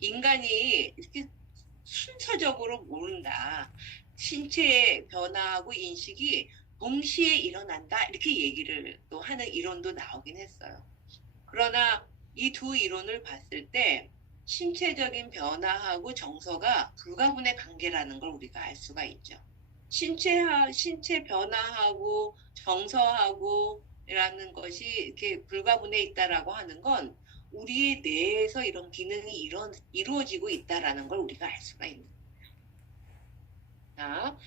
인간이 이렇게 순서적으로 모른다. 신체의 변화하고 인식이 동시에 일어난다. 이렇게 얘기를 또 하는 이론도 나오긴 했어요. 그러나 이 두 이론을 봤을 때 신체적인 변화하고 정서가 불가분의 관계라는 걸 우리가 알 수가 있죠. 신체 변화하고 정서하고 라는 것이 이렇게 불가분해 있다라고 하는 건 우리의 뇌에서 이런 기능이 이루어지고 있다라는 걸 우리가 알 수가 있는 거다.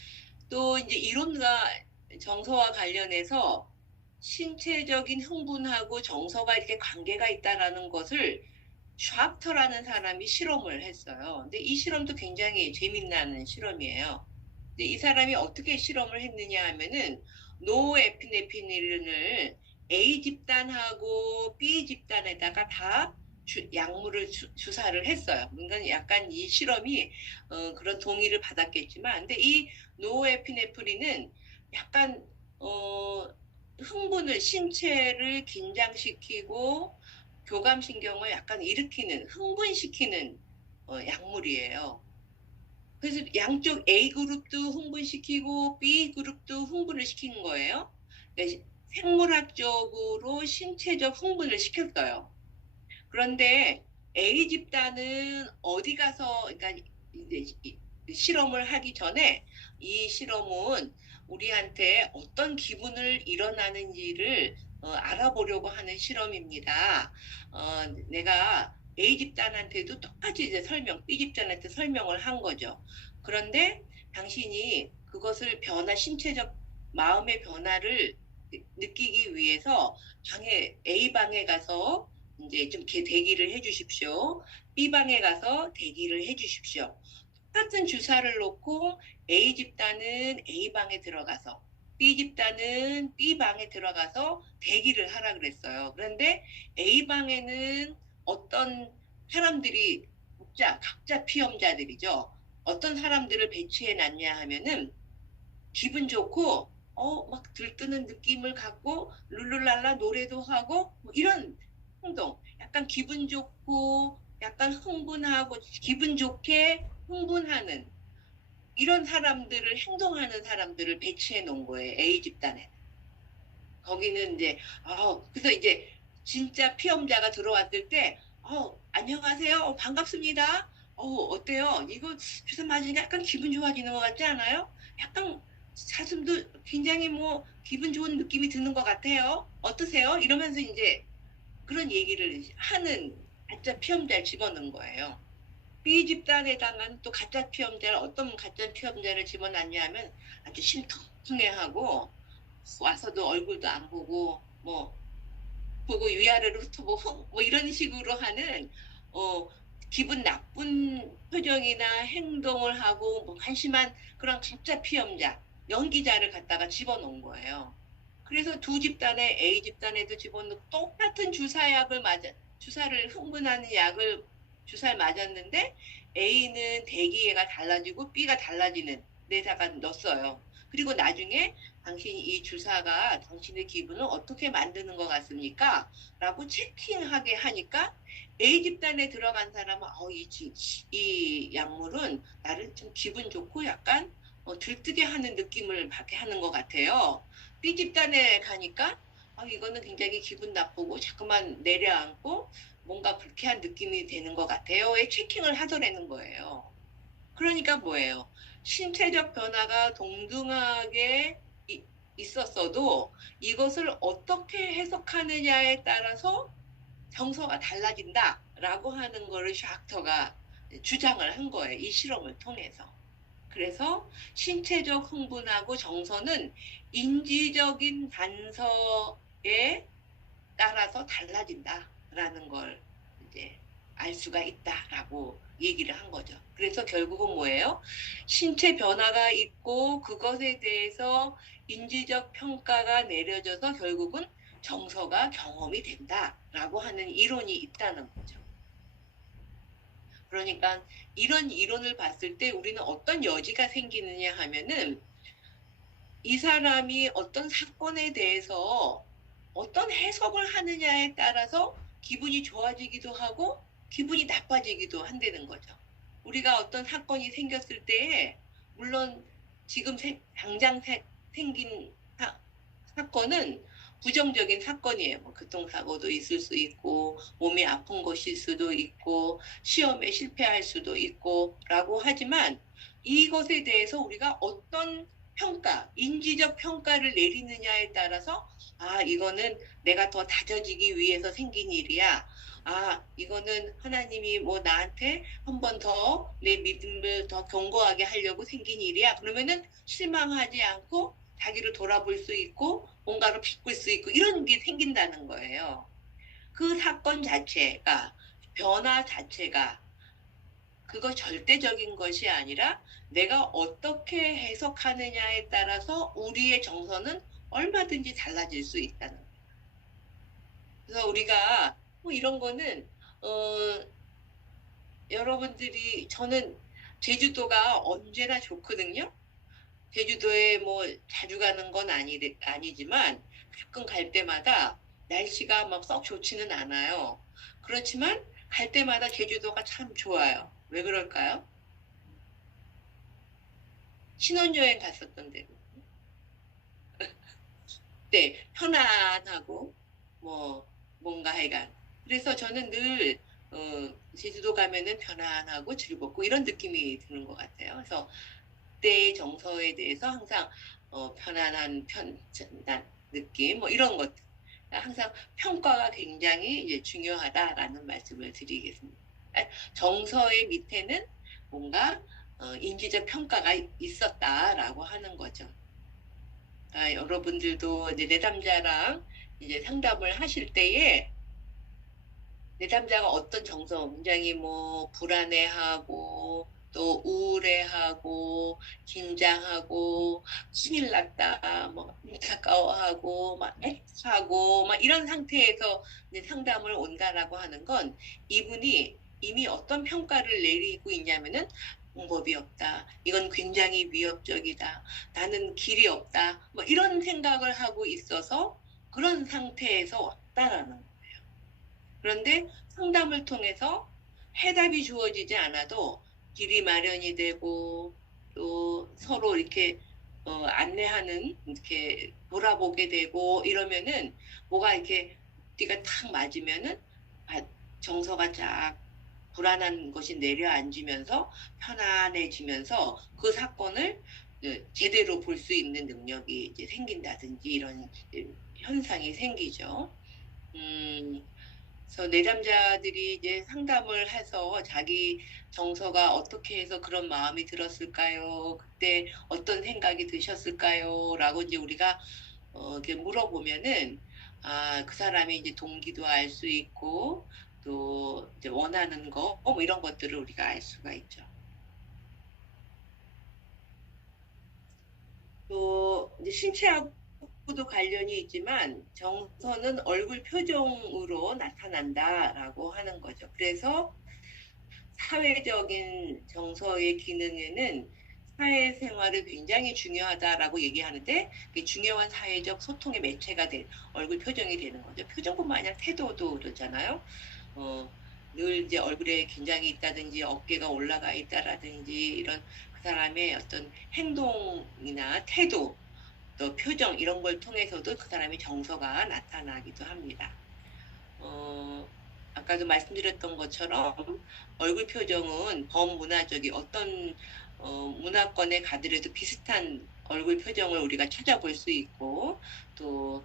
또 이제 이론과 정서와 관련해서 신체적인 흥분하고 정서가 이렇게 관계가 있다라는 것을 샤프터라는 사람이 실험을 했어요. 근데 이 실험도 굉장히 재밌는 실험이에요. 근데 이 사람이 어떻게 실험을 했느냐 하면은 노에피네피린을 A 집단하고 B 집단에다가 다 약물을 주사를 했어요. 그러니까 약간 이 실험이 그런 동의를 받았겠지만, 근데 이 노에피네프린은 약간 흥분을 신체를 긴장시키고 교감신경을 약간 일으키는 흥분시키는 약물이에요. 그래서 양쪽 A그룹도 흥분시키고 B그룹도 흥분을 시킨 거예요. 그러니까 생물학적으로 신체적 흥분을 시켰어요. 그런데 A 집단은 어디 가서, 그러니까 이제 실험을 하기 전에 이 실험은 우리한테 어떤 기분을 일어나는지를 알아보려고 하는 실험입니다. 내가 A 집단한테도 똑같이 이제 B 집단한테 설명을 한 거죠. 그런데 당신이 그것을 신체적 마음의 변화를 느끼기 위해서 A방에 가서 이제 좀 대기를 해 주십시오. B방에 가서 대기를 해 주십시오. 똑같은 주사를 놓고 A 집단은 A방에 들어가서 B 집단은 B방에 들어가서 대기를 하라 그랬어요. 그런데 A방에는 어떤 사람들이 각자 피험자들이죠. 어떤 사람들을 배치해 놨냐 하면은 기분 좋고 막 들뜨는 느낌을 갖고 룰루랄라 노래도 하고 뭐 이런 행동, 약간 기분 좋고 약간 흥분하고 기분 좋게 흥분하는 이런 사람들을 행동하는 사람들을 배치해 놓은 거예요. A 집단에. 거기는 이제 그래서 이제 진짜 피험자가 들어왔을 때 안녕하세요. 반갑습니다. 어때요? 이거 주사 맞으니까 약간 기분 좋아지는 것 같지 않아요? 약간 사슴도 굉장히 뭐 기분 좋은 느낌이 드는 것 같아요. 어떠세요? 이러면서 이제 그런 얘기를 하는 가짜 피험자를 집어넣은 거예요. B 집단에다가는 또 어떤 가짜 피험자를 집어넣냐 하면 아주 심통통해하고 와서도 얼굴도 안 보고 뭐 보고 위아래로 훑어보고 뭐 이런 식으로 하는 어 기분 나쁜 표정이나 행동을 하고 뭐 한심한 그런 가짜 피험자 연기자를 갖다가 집어넣은 거예요. 그래서 두 집단에 A 집단에도 집어넣고 똑같은 주사를 흥분하는 약을 주사를 맞았는데 A는 대기가 달라지고 B가 달라지는 데다가 넣었어요. 그리고 나중에 당신이 이 주사가 당신의 기분을 어떻게 만드는 것 같습니까? 라고 체킹하게 하니까 A 집단에 들어간 사람은 이 약물은 나를 좀 기분 좋고 약간 들뜨게 하는 느낌을 받게 하는 것 같아요. B 집단에 가니까 이거는 굉장히 기분 나쁘고 자꾸만 내려앉고 뭔가 불쾌한 느낌이 되는 것 같아요.에 체킹을 하더라는 거예요. 그러니까 뭐예요? 신체적 변화가 동등하게 있었어도 이것을 어떻게 해석하느냐에 따라서 정서가 달라진다라고 하는 거를 샤크터가 주장을 한 거예요. 이 실험을 통해서. 그래서 신체적 흥분하고 정서는 인지적인 단서에 따라서 달라진다라는 걸 이제 알 수가 있다라고 얘기를 한 거죠. 그래서 결국은 뭐예요? 신체 변화가 있고 그것에 대해서 인지적 평가가 내려져서 결국은 정서가 경험이 된다라고 하는 이론이 있다는 거죠. 그러니까 이런 이론을 봤을 때 우리는 어떤 여지가 생기느냐 하면은 이 사람이 어떤 사건에 대해서 어떤 해석을 하느냐에 따라서 기분이 좋아지기도 하고 기분이 나빠지기도 한다는 거죠. 우리가 어떤 사건이 생겼을 때에 물론 지금 당장 생긴 사건은 부정적인 사건이에요. 뭐 교통사고도 있을 수 있고 몸이 아픈 것일 수도 있고 시험에 실패할 수도 있고 라고 하지만 이것에 대해서 우리가 어떤 평가, 인지적 평가를 내리느냐에 따라서 이거는 내가 더 다져지기 위해서 생긴 일이야. 이거는 하나님이 뭐 나한테 한 번 더 내 믿음을 더 견고하게 하려고 생긴 일이야. 그러면은 실망하지 않고 자기를 돌아볼 수 있고 뭔가를 비꿀 수 있고 이런 게 생긴다는 거예요. 그 사건 자체가 변화 자체가 그거 절대적인 것이 아니라 내가 어떻게 해석하느냐에 따라서 우리의 정서는 얼마든지 달라질 수 있다는 거예요. 그래서 우리가 뭐 이런 거는 여러분들이 저는 제주도가 언제나 좋거든요. 제주도에 뭐 자주 가는 건 아니지만 가끔 갈 때마다 날씨가 막 썩 좋지는 않아요. 그렇지만 갈 때마다 제주도가 참 좋아요. 왜 그럴까요? 신혼여행 갔었던 데고. 네, 편안하고 뭐 뭔가 하여간. 그래서 저는 늘 제주도 가면은 편안하고 즐겁고 이런 느낌이 드는 것 같아요. 그래서 그때의 정서에 대해서 항상 편안한 느낌 뭐 이런 것들 항상 평가가 굉장히 이제 중요하다라는 말씀을 드리겠습니다. 정서의 밑에는 뭔가 인지적 평가가 있었다라고 하는 거죠. 여러분들도 이제 내담자랑 이제 상담을 하실 때에 내담자가 어떤 정서, 굉장히 뭐 불안해하고 또 우울해하고 긴장하고 큰일 났다, 뭐 안타까워하고 막 애하고 막 이런 상태에서 이제 상담을 온다라고 하는 건 이분이 이미 어떤 평가를 내리고 있냐면은 방법이 없다. 이건 굉장히 위협적이다. 나는 길이 없다. 뭐 이런 생각을 하고 있어서 그런 상태에서 왔다라는 거예요. 그런데 상담을 통해서 해답이 주어지지 않아도 길이 마련이 되고 또 서로 이렇게 안내하는 이렇게 돌아보게 되고 이러면은 뭐가 이렇게 뒤가 탁 맞으면은 정서가 쫙 불안한 것이 내려앉으면서 편안해지면서 그 사건을 제대로 볼 수 있는 능력이 이제 생긴다든지 이런 현상이 생기죠. 그래서 내담자들이 이제 상담을 해서 자기 정서가 어떻게 해서 그런 마음이 들었을까요? 그때 어떤 생각이 드셨을까요? 라고 이제 우리가 이렇게 물어보면은 그 사람이 이제 동기도 알 수 있고 또 이제 원하는 거 뭐 이런 것들을 우리가 알 수가 있죠. 또 이제 신체하고도 관련이 있지만 정서는 얼굴 표정으로 나타난다라고 하는 거죠. 그래서 사회적인 정서의 기능에는 사회생활이 굉장히 중요하다라고 얘기하는데 중요한 사회적 소통의 매체가 된 얼굴 표정이 되는 거죠. 표정뿐만 아니라 태도도 그렇잖아요. 늘 이제 얼굴에 긴장이 있다든지 어깨가 올라가 있다라든지 이런 그 사람의 어떤 행동이나 태도 또 표정 이런 걸 통해서도 그 사람의 정서가 나타나기도 합니다. 아까도 말씀드렸던 것처럼 얼굴 표정은 범문화적인 어떤 문화권에 가더라도 비슷한 얼굴 표정을 우리가 찾아볼 수 있고 또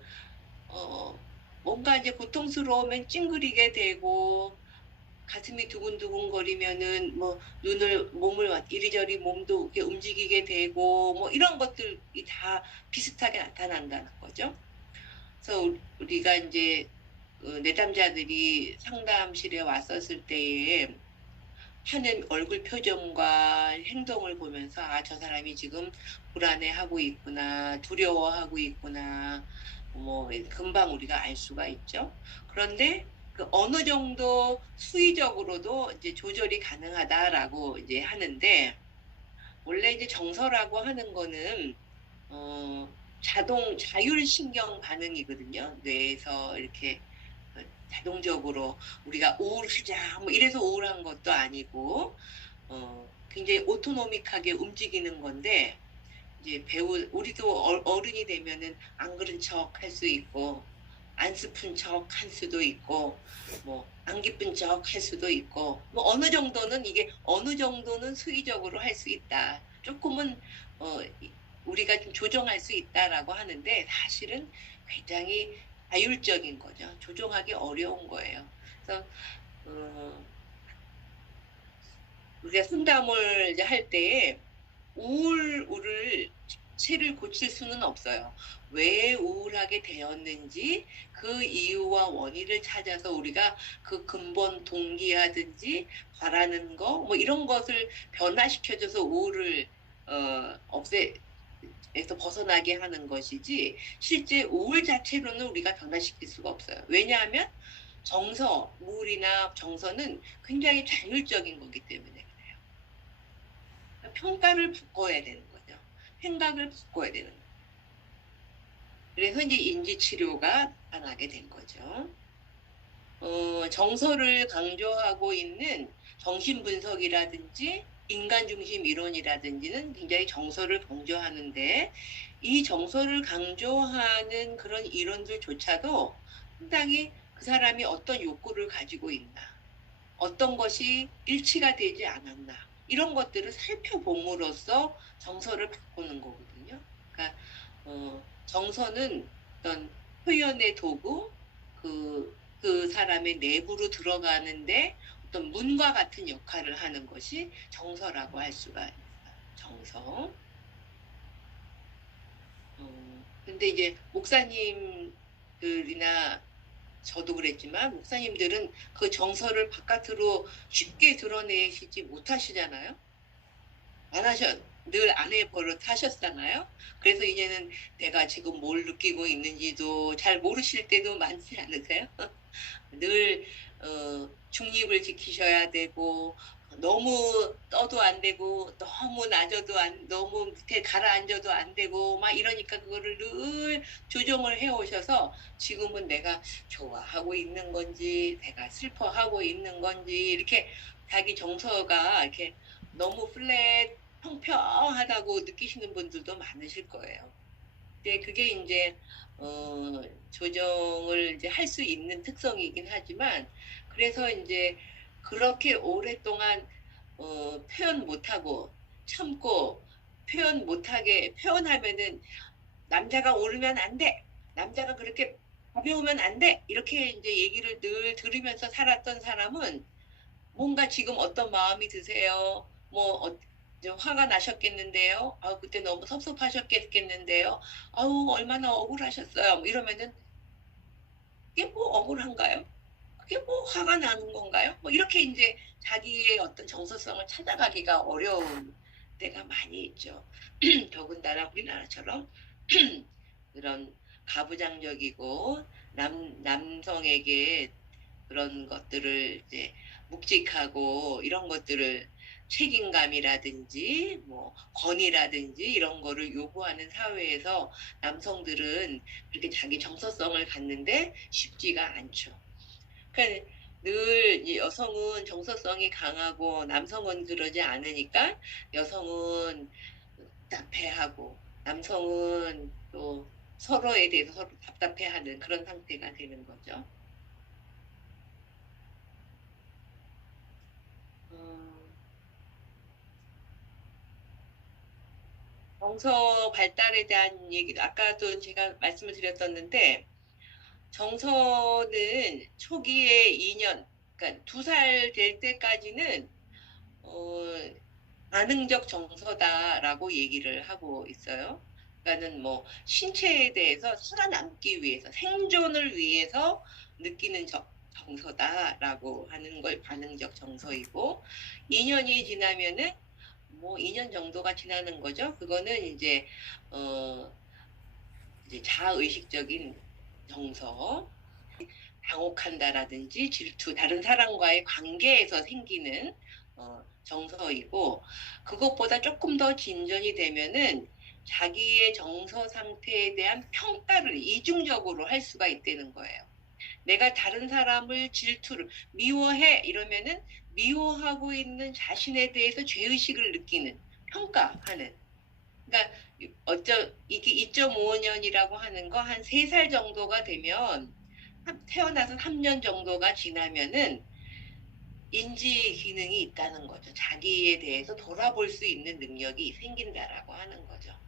뭔가 이제 고통스러우면 찡그리게 되고 가슴이 두근두근거리면은 뭐 몸을 이리저리 몸도 이렇게 움직이게 되고 뭐 이런 것들이 다 비슷하게 나타난다는 거죠. 그래서 우리가 이제 내담자들이 상담실에 왔었을 때에 하는 얼굴 표정과 행동을 보면서 저 사람이 지금 불안해하고 있구나, 두려워하고 있구나, 뭐 금방 우리가 알 수가 있죠. 그런데 그 어느 정도 수의적으로도 이제 조절이 가능하다라고 이제 하는데 원래 이제 정서라고 하는 거는 자율신경 반응이거든요. 뇌에서 이렇게 자동적으로 우리가 우울하자 뭐 이래서 우울한 것도 아니고 굉장히 오토노믹하게 움직이는 건데 이제 우리도 어른이 되면은 안 그런 척 할 수 있고 안 슬픈 척 할 수도 있고 뭐 안 기쁜 척 할 수도 있고 뭐 어느 정도는 수의적으로 할 수 있다. 조금은 우리가 좀 조정할 수 있다라고 하는데 사실은 굉장히 자율적인 거죠. 조종하기 어려운 거예요. 그래서 우리가 상담을 이제 할 때에 우울을 자체를 고칠 수는 없어요. 왜 우울하게 되었는지 그 이유와 원인을 찾아서 우리가 그 근본 동기라든지 바라는 거 뭐 이런 것을 변화시켜줘서 우울을 에서 벗어나게 하는 것이지 실제 우울 자체로는 우리가 변화시킬 수가 없어요. 왜냐하면 우울이나 정서는 굉장히 자율적인 거기 때문에 그래요. 평가를 바꿔야 되는 거죠. 생각을 바꿔야 되는 거예요. 그래서 이제 인지치료가 나타나게 된 거죠. 정서를 강조하고 있는 정신분석이라든지 인간중심 이론이라든지는 굉장히 정서를 강조하는데 이 정서를 강조하는 그런 이론들조차도 상당히 그 사람이 어떤 욕구를 가지고 있나, 어떤 것이 일치가 되지 않았나 이런 것들을 살펴봄으로써 정서를 바꾸는 거거든요. 그러니까 정서는 어떤 표현의 도구, 그 사람의 내부로 들어가는데 어떤 문과 같은 역할을 하는 것이 정서라고 할 수가 있어요. 정서. 근데 이제 목사님들이나 저도 그랬지만 목사님들은 그 정서를 바깥으로 쉽게 드러내시지 못하시잖아요. 늘 안에 버릇 하셨잖아요. 그래서 이제는 내가 지금 뭘 느끼고 있는지도 잘 모르실 때도 많지 않으세요? 늘 중립을 지키셔야 되고 너무 떠도 안 되고 너무 너무 밑에 가라앉아도 안 되고 막 이러니까 그거를 늘 조정을 해오셔서 지금은 내가 좋아하고 있는 건지 내가 슬퍼하고 있는 건지 이렇게 자기 정서가 이렇게 너무 평평하다고 느끼시는 분들도 많으실 거예요. 근데 그게 이제 조정을 이제 할 수 있는 특성이긴 하지만 그래서 이제 그렇게 오랫동안 표현 못하고 참고 표현하면은 남자가 오르면 안 돼. 남자가 그렇게 가벼우면 안 돼. 이렇게 이제 얘기를 늘 들으면서 살았던 사람은 뭔가 지금 어떤 마음이 드세요? 좀 화가 나셨겠는데요? 그때 너무 섭섭하셨겠는데요? 얼마나 억울하셨어요? 뭐 이러면은 그게 뭐 억울한가요? 그게 뭐 화가 나는 건가요? 뭐 이렇게 이제 자기의 어떤 정서성을 찾아가기가 어려운 때가 많이 있죠. 더군다나 우리나라처럼 그런 가부장적이고 남성에게 그런 것들을 이제 묵직하고 이런 것들을 책임감이라든지 뭐 권위라든지 이런 거를 요구하는 사회에서 남성들은 그렇게 자기 정서성을 갖는데 쉽지가 않죠. 그러니까 늘 여성은 정서성이 강하고 남성은 그러지 않으니까 여성은 답답해하고 남성은 또 서로에 대해서 서로 답답해하는 그런 상태가 되는 거죠. 정서 발달에 대한 얘기도 아까도 제가 말씀을 드렸었는데 정서는 초기에 2년, 그러니까 2살 될 때까지는 반응적 정서다라고 얘기를 하고 있어요. 그러니까는 뭐 신체에 대해서 살아남기 위해서 생존을 위해서 느끼는 정서다라고 하는 걸 반응적 정서이고 2년이 지나면은 뭐 2년 정도가 지나는 거죠. 그거는 이제 자의식적인 정서, 당혹한다라든지 질투, 다른 사람과의 관계에서 생기는 정서이고 그것보다 조금 더 진전이 되면은 자기의 정서 상태에 대한 평가를 이중적으로 할 수가 있다는 거예요. 내가 다른 사람을 질투를 미워해 이러면은 미워하고 있는 자신에 대해서 죄의식을 느끼는 평가하는. 그러니까 이게 2.5년이라고 하는 거 한 3살 정도가 되면 태어나서 3년 정도가 지나면은 인지 기능이 있다는 거죠. 자기에 대해서 돌아볼 수 있는 능력이 생긴다라고 하는 거죠.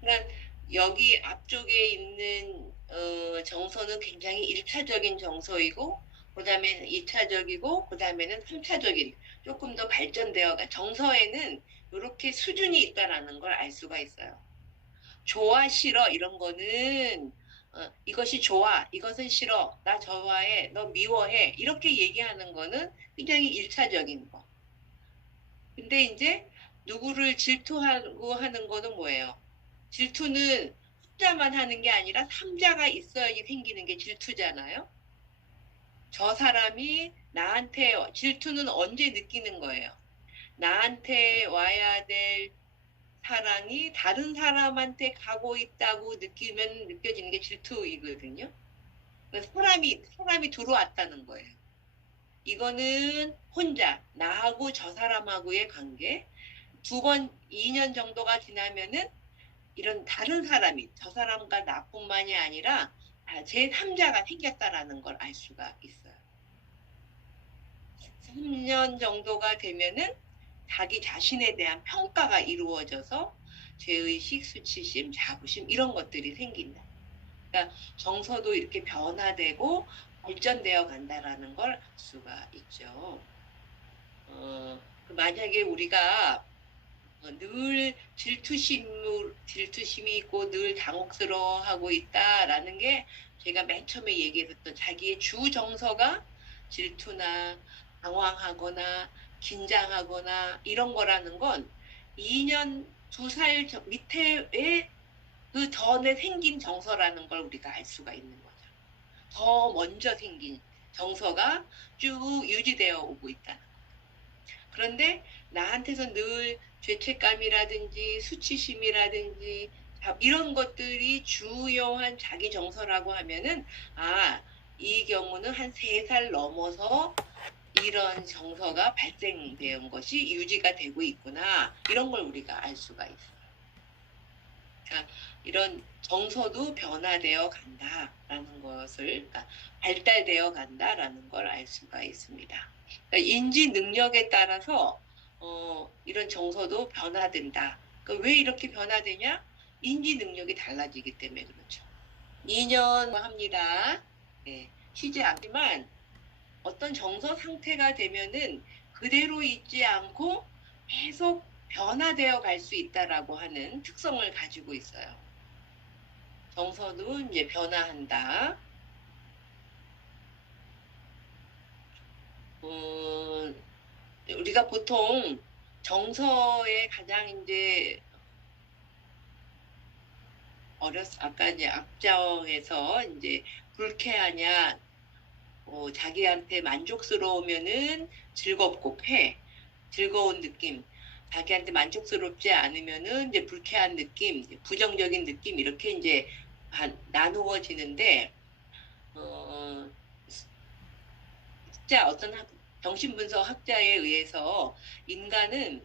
그러니까 여기 앞쪽에 있는 정서는 굉장히 1차적인 정서이고 그 다음에 2차적이고 그 다음에는 3차적인 조금 더 발전되어가 정서에는 이렇게 수준이 있다라는 걸 알 수가 있어요. 좋아 싫어 이런 거는 이것이 좋아 이것은 싫어 나 좋아해 너 미워해 이렇게 얘기하는 거는 굉장히 1차적인 거. 근데 이제 누구를 질투하고 하는 거는 뭐예요? 질투는 숫자만 하는 게 아니라 3자가 있어야지 생기는 게 질투잖아요. 저 사람이 나한테 질투는 언제 느끼는 거예요? 나한테 와야 될 사랑이 다른 사람한테 가고 있다고 느끼면 느껴지는 게 질투이거든요. 사람이 들어왔다는 거예요. 이거는 혼자 나하고 저 사람하고의 관계. 2년 정도가 지나면은 이런 다른 사람이 저 사람과 나뿐만이 아니라 제3자가 생겼다라는 걸 알 수가 있어요. 3년 정도가 되면은 자기 자신에 대한 평가가 이루어져서 죄의식, 수치심, 자부심 이런 것들이 생긴다. 그러니까 정서도 이렇게 변화되고 발전되어 간다라는 걸 알 수가 있죠. 만약에 우리가 늘 질투심이 있고 늘 당혹스러워하고 있다라는 게 제가 맨 처음에 얘기했던 자기의 주 정서가 질투나 당황하거나 긴장하거나 이런 거라는 건 2년, 2살 밑에 그 전에 생긴 정서라는 걸 우리가 알 수가 있는 거죠. 더 먼저 생긴 정서가 쭉 유지되어 오고 있다는 거죠. 그런데 나한테서 늘 죄책감이라든지 수치심이라든지 이런 것들이 주요한 자기 정서라고 하면은 이 경우는 한 3살 넘어서 이런 정서가 발생된 것이 유지가 되고 있구나 이런 걸 우리가 알 수가 있어요. 그러니까 이런 정서도 변화되어 간다라는 것을 그러니까 발달되어 간다라는 걸 알 수가 있습니다. 그러니까 인지 능력에 따라서 이런 정서도 변화된다. 그러니까 왜 이렇게 변화되냐? 인지 능력이 달라지기 때문에 그렇죠. 2년 합니다. 네, 쉬지 않지만 어떤 정서 상태가 되면은 그대로 있지 않고 계속 변화되어 갈 수 있다라고 하는 특성을 가지고 있어요. 정서도 이제 변화한다. 우리가 보통 정서의 가장 이제 아까 이제 앞장에서 이제 불쾌하냐, 자기한테 만족스러우면은 즐겁고 즐거운 느낌, 자기한테 만족스럽지 않으면은 이제 불쾌한 느낌, 부정적인 느낌 이렇게 이제 나누어지는데, 어떤 정신분석 학자에 의해서 인간은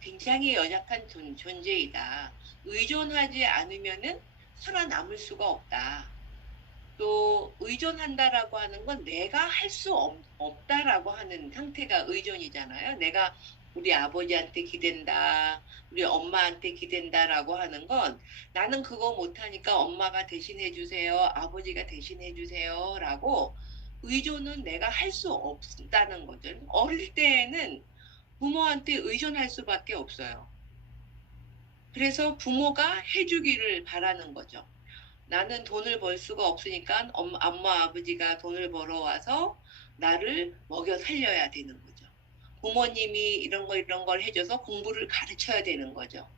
굉장히 연약한 존재이다. 의존하지 않으면은 살아남을 수가 없다. 또 의존한다라고 하는 건 내가 할 수 없다라고 하는 상태가 의존이잖아요. 내가 우리 아버지한테 기댄다, 우리 엄마한테 기댄다라고 하는 건 나는 그거 못하니까 엄마가 대신해 주세요, 아버지가 대신해 주세요라고 의존은 내가 할 수 없다는 거죠. 어릴 때에는 부모한테 의존할 수밖에 없어요. 그래서 부모가 해주기를 바라는 거죠. 나는 돈을 벌 수가 없으니까 엄마 아버지가 돈을 벌어와서 나를 먹여 살려야 되는 거죠. 부모님이 이런 걸 해줘서 공부를 가르쳐야 되는 거죠.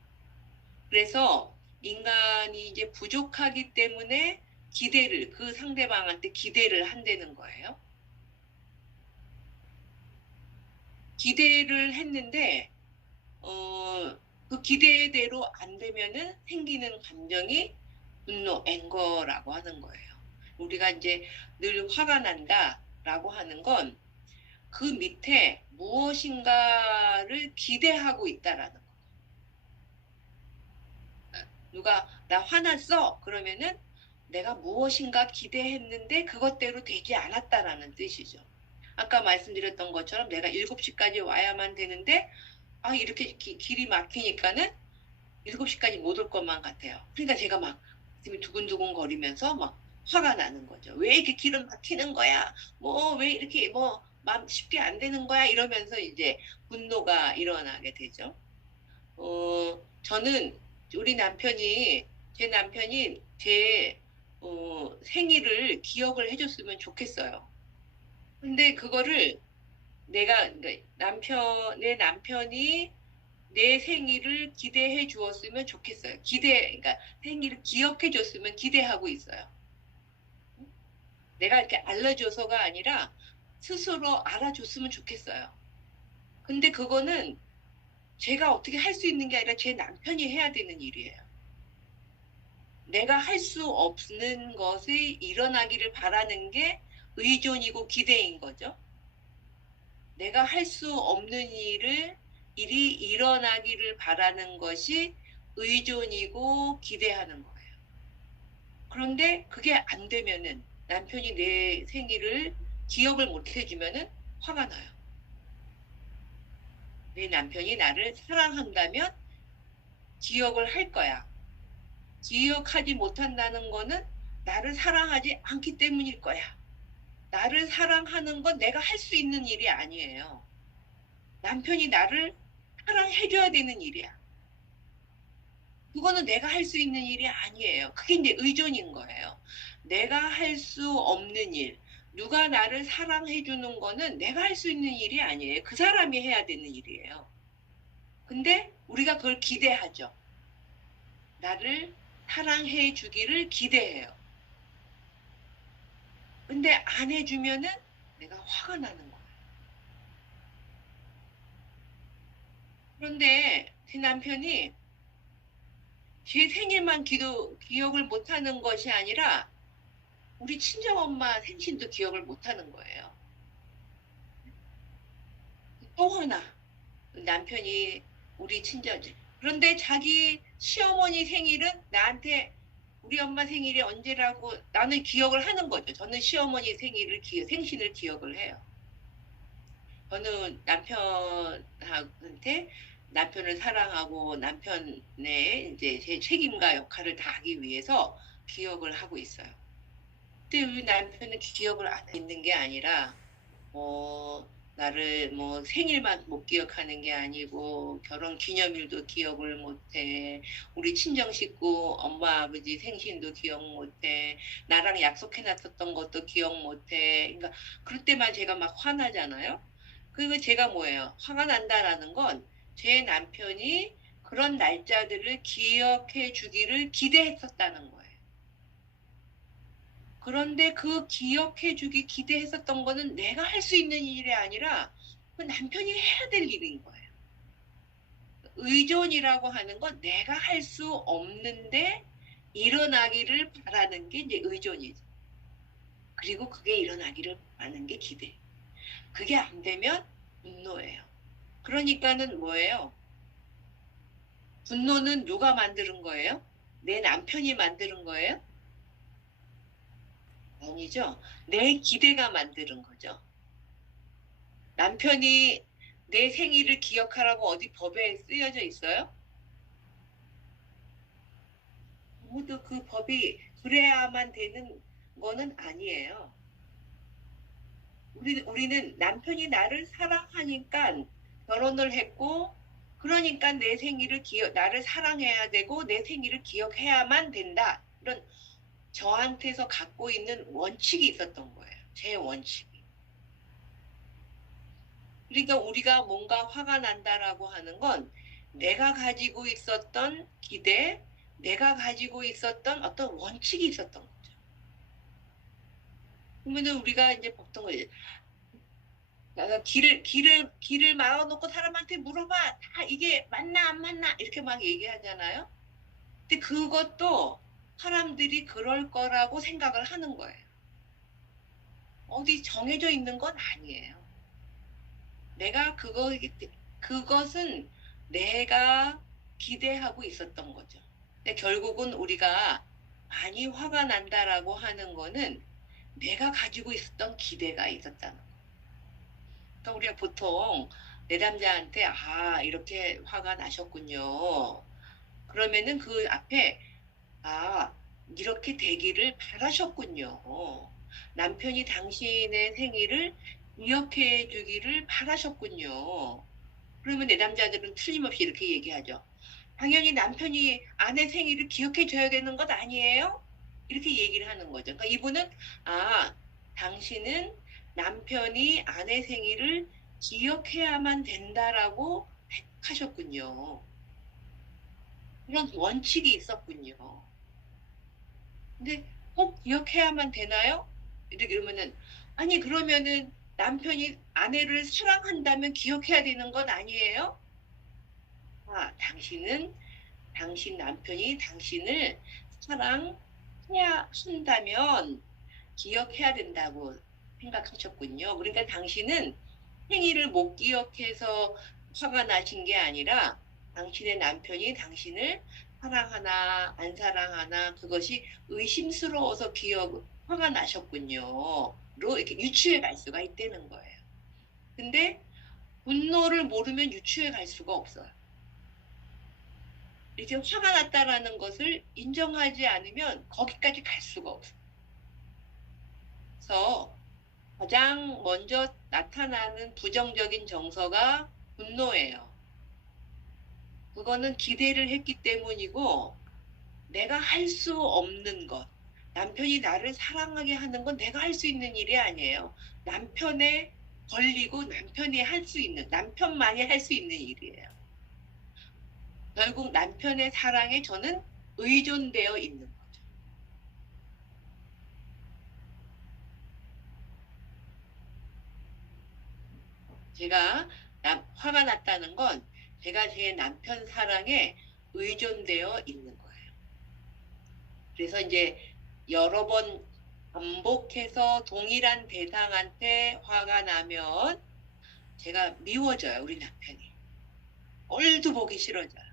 그래서 인간이 이제 부족하기 때문에 그 상대방한테 기대를 한다는 거예요. 기대를 했는데 그 기대대로 안 되면은 생기는 감정이 분노, 앵거라고 하는 거예요. 우리가 이제 늘 화가 난다라고 하는 건 그 밑에 무엇인가를 기대하고 있다라는 거. 누가 나 화났어 그러면은 내가 무엇인가 기대했는데 그것대로 되지 않았다라는 뜻이죠. 아까 말씀드렸던 것처럼 내가 7시까지 와야만 되는데 이렇게 길이 막히니까는 7시까지 못 올 것만 같아요. 그러니까 제가 막 가슴이 두근두근 거리면서 막 화가 나는 거죠. 왜 이렇게 길은 막히는 거야? 뭐 왜 이렇게 뭐 마음 쉽게 안 되는 거야? 이러면서 이제 분노가 일어나게 되죠. 저는 제 남편이 제 생일을 기억을 해줬으면 좋겠어요. 근데 그거를 그러니까 내 남편이 내 생일을 기대해 주었으면 좋겠어요. 그러니까 생일을 기억해 줬으면 기대하고 있어요. 내가 이렇게 알려줘서가 아니라 스스로 알아줬으면 좋겠어요. 근데 그거는 제가 어떻게 할 수 있는 게 아니라 제 남편이 해야 되는 일이에요. 내가 할 수 없는 것이 일어나기를 바라는 게 의존이고 기대인 거죠. 내가 할 수 없는 일이 일어나기를 바라는 것이 의존이고 기대하는 거예요. 그런데 그게 안 되면은 남편이 내 생일을 기억을 못 해주면은 화가 나요. 내 남편이 나를 사랑한다면 기억을 할 거야. 기억하지 못한다는 거는 나를 사랑하지 않기 때문일 거야. 나를 사랑하는 건 내가 할 수 있는 일이 아니에요. 남편이 나를 사랑해줘야 되는 일이야. 그거는 내가 할 수 있는 일이 아니에요. 그게 이제 의존인 거예요. 내가 할 수 없는 일, 누가 나를 사랑해주는 거는 내가 할 수 있는 일이 아니에요. 그 사람이 해야 되는 일이에요. 근데 우리가 그걸 기대하죠. 나를 사랑해 주기를 기대해요. 근데 안 해주면은 내가 화가 나는 거예요. 그런데 제 남편이 제 생일만 기억을 못하는 것이 아니라 우리 친정엄마 생신도 기억을 못하는 거예요. 또 하나 남편이 우리 친정 그런데 자기 시어머니 생일은 나한테 우리 엄마 생일이 언제라고 나는 기억을 하는 거죠. 저는 시어머니 생신을 기억을 해요. 저는 남편을 사랑하고 남편의 이제 제 책임과 역할을 다하기 위해서 기억을 하고 있어요. 근데 우리 남편은 기억을 안 있는 게 아니라 나를 뭐 생일만 못 기억하는 게 아니고 결혼 기념일도 기억을 못해. 우리 친정 식구 엄마 아버지 생신도 기억 못해. 나랑 약속해놨었던 것도 기억 못해. 그러니까 그럴 때만 제가 막 화나잖아요. 그리고 제가 뭐예요? 화가 난다라는 건 제 남편이 그런 날짜들을 기억해 주기를 기대했었다는 거예요. 그런데 그 기억해 주기 기대했었던 거는 내가 할 수 있는 일이 아니라 그 남편이 해야 될 일인 거예요. 의존이라고 하는 건 내가 할 수 없는데 일어나기를 바라는 게 이제 의존이죠. 그리고 그게 일어나기를 바라는 게 기대. 그게 안 되면 분노예요. 그러니까는 뭐예요? 분노는 누가 만드는 거예요? 내 남편이 만드는 거예요? 아니죠. 내 기대가 만드는 거죠. 남편이 내 생일을 기억하라고 어디 법에 쓰여져 있어요? 아무도 그 법이 그래야만 되는 거는 아니에요. 우리는 남편이 나를 사랑하니까 결혼을 했고, 그러니까 내 생일을 나를 사랑해야 되고, 내 생일을 기억해야만 된다. 이런 저한테서 갖고 있는 원칙이 있었던 거예요. 제 원칙이. 그러니까 우리가 뭔가 화가 난다라고 하는 건 내가 가지고 있었던 기대, 내가 가지고 있었던 어떤 원칙이 있었던 거죠. 그러면 우리가 이제 보통 길을 막아놓고 사람한테 물어봐. 다 이게 맞나 안 맞나 이렇게 막 얘기하잖아요. 근데 그것도 사람들이 그럴 거라고 생각을 하는 거예요. 어디 정해져 있는 건 아니에요. 내가 그것은 내가 기대하고 있었던 거죠. 근데 결국은 우리가 많이 화가 난다라고 하는 거는 내가 가지고 있었던 기대가 있었다는 거예요. 그러니까 우리가 보통 내담자한테 아 이렇게 화가 나셨군요. 그러면은 그 앞에 아 이렇게 되기를 바라셨군요. 남편이 당신의 생일을 기억해 주기를 바라셨군요. 그러면 내담자들은 틀림없이 이렇게 얘기하죠. 당연히 남편이 아내 생일을 기억해 줘야 되는 것 아니에요? 이렇게 얘기를 하는 거죠. 그러니까 이분은 아 당신은 남편이 아내 생일을 기억해야만 된다라고 하셨군요. 이런 원칙이 있었군요. 근데 꼭 기억해야만 되나요? 이렇게 이러면은 아니 그러면은 남편이 아내를 사랑한다면 기억해야 되는 건 아니에요? 아, 당신 남편이 당신을 사랑해야 한다면 기억해야 된다고 생각하셨군요. 그러니까 당신은 생일을 못 기억해서 화가 나신 게 아니라 당신의 남편이 당신을 사랑하나 안 사랑하나 그것이 의심스러워서 화가 나셨군요. 로 이렇게 유추해 갈 수가 있다는 거예요. 근데 분노를 모르면 유추해 갈 수가 없어요. 이제 화가 났다라는 것을 인정하지 않으면 거기까지 갈 수가 없어요. 그래서 가장 먼저 나타나는 부정적인 정서가 분노예요. 그거는 기대를 했기 때문이고 내가 할 수 없는 것. 남편이 나를 사랑하게 하는 건 내가 할 수 있는 일이 아니에요. 남편에 걸리고 남편이 할 수 있는, 남편만이 할 수 있는 일이에요. 결국 남편의 사랑에 저는 의존되어 있는 거죠. 제가 화가 났다는 건 제가 제 남편 사랑에 의존되어 있는 거예요. 그래서 이제 여러 번 반복해서 동일한 대상한테 화가 나면 제가 미워져요, 우리 남편이. 얼도 보기 싫어져요.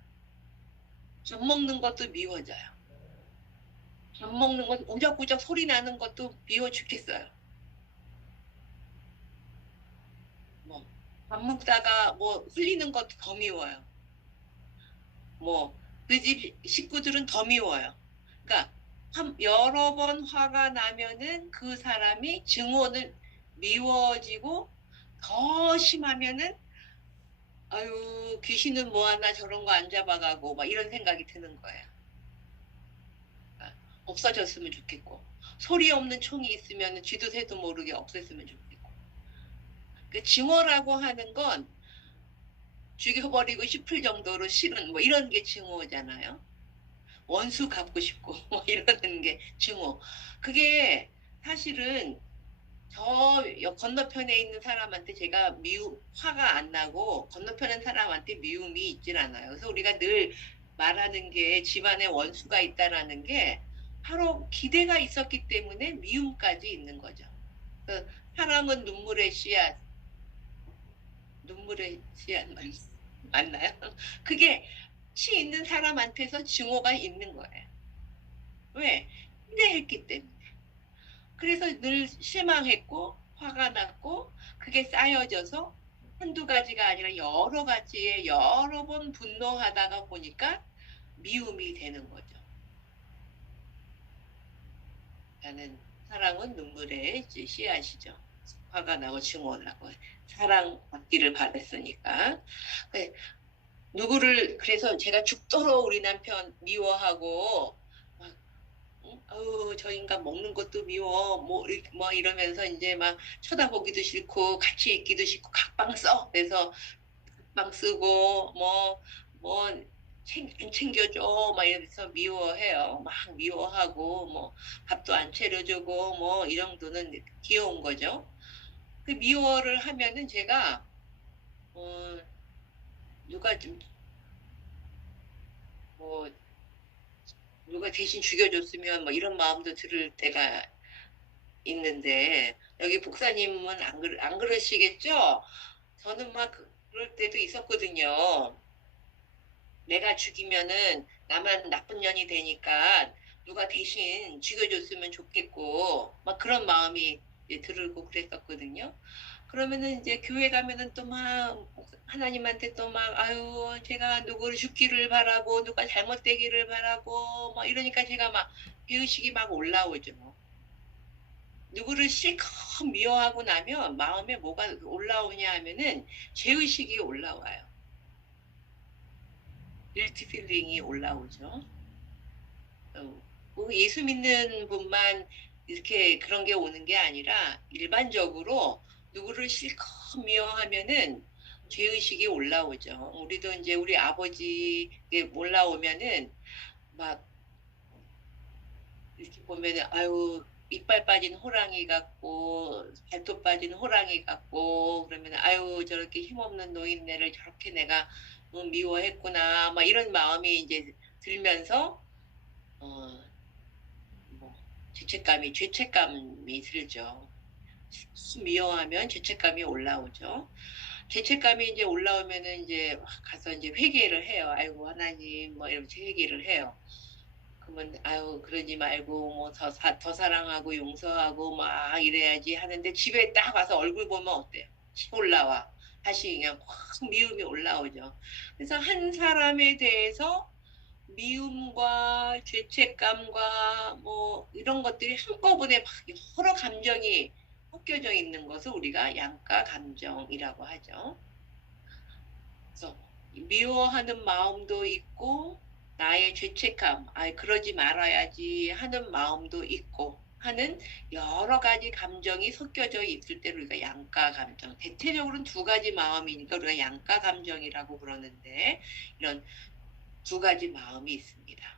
밥 먹는 것도 미워져요. 밥 먹는 것, 우적우적 소리 나는 것도 미워 죽겠어요. 뭐, 밥 먹다가 뭐 흘리는 것도 더 미워요. 뭐, 그 집 식구들은 더 미워요. 그러니까, 여러 번 화가 나면은 그 사람이 증오는 미워지고 더 심하면은 아유 귀신은 뭐하나 저런 거 안 잡아가고 막 이런 생각이 드는 거예요. 그러니까 없어졌으면 좋겠고 소리 없는 총이 있으면 쥐도 새도 모르게 없앴으면 좋겠고 그 증오라고 하는 건 죽여버리고 싶을 정도로 싫은 뭐 이런 게 증오잖아요. 원수 갚고 싶고 뭐 이러는 게 증오. 그게 사실은 저 건너편에 있는 사람한테 제가 화가 안 나고 건너편에 사람한테 미움이 있질 않아요. 그래서 우리가 늘 말하는 게 집안에 원수가 있다라는 게 바로 기대가 있었기 때문에 미움까지 있는 거죠. 사람은 눈물의 씨앗 맞나요? 그게 치 있는 사람한테서 증오가 있는 거예요. 왜? 기대했기 때문에. 그래서 늘 실망했고 화가 났고 그게 쌓여져서 한두 가지가 아니라 여러 가지에 여러 번 분노하다가 보니까 미움이 되는 거죠. 나는 사랑은 눈물의 씨앗이죠. 화가 나고 증오나고 사랑받기를 바랬으니까. 그래서 제가 죽도록 우리 남편 미워하고 저 인간 먹는 것도 미워 뭐 이러면서 이제 막 쳐다보기도 싫고 같이 있기도 싫고 각방 써 그래서 각방 쓰고 뭐 챙겨줘 막 이러면서 미워해요. 막 미워하고 뭐 밥도 안 차려주고 뭐 이 정도는 귀여운 거죠. 그 미워를 하면은 제가 누가 좀 뭐 누가 대신 죽여줬으면 뭐 이런 마음도 들을 때가 있는데 여기 복사님은 안 그러시겠죠? 저는 막 그럴 때도 있었거든요. 내가 죽이면은 나만 나쁜 년이 되니까 누가 대신 죽여줬으면 좋겠고, 막 그런 마음이 이제 들고 그랬었거든요. 그러면은 이제 교회 가면은 또 막 하나님한테 또 막 아유 제가 누구를 죽기를 바라고 누가 잘못되기를 바라고 막 이러니까 제가 막 죄의식이 막 올라오죠. 누구를 실컷 미워하고 나면 마음에 뭐가 올라오냐 하면은 죄의식이 올라와요. 길티 필링이 올라오죠. 예수 믿는 분만 이렇게 그런 게 오는 게 아니라 일반적으로 누구를 실컷 미워하면은 죄의식이 올라오죠. 우리도 이제 우리 아버지에 올라오면은 막 이렇게 보면은 아유 이빨 빠진 호랑이 같고 발톱 빠진 호랑이 같고 그러면 아유 저렇게 힘없는 노인네를 저렇게 내가 미워했구나 막 이런 마음이 이제 들면서 어, 뭐 죄책감이 들죠. 미워하면 죄책감이 올라오죠. 죄책감이 이제 올라오면은 이제 가서 이제 회개를 해요. 아이고 하나님 뭐 이러면서 회개를 해요. 그러면 아유 그러지 말고 뭐 더 사랑하고 용서하고 막 이래야지 하는데 집에 딱 와서 얼굴 보면 어때요? 올라와. 다시 그냥 확 미움이 올라오죠. 그래서 한 사람에 대해서 미움과 죄책감과 뭐 이런 것들이 한꺼번에 막 여러 감정이 섞여져 있는 것을 우리가 양가 감정이라고 하죠. 그래서 미워하는 마음도 있고 나의 죄책감, 아 그러지 말아야지 하는 마음도 있고 하는 여러 가지 감정이 섞여져 있을 때 우리가 양가 감정, 대체적으로는 두 가지 마음이니까 우리가 양가 감정이라고 그러는데 이런 두 가지 마음이 있습니다.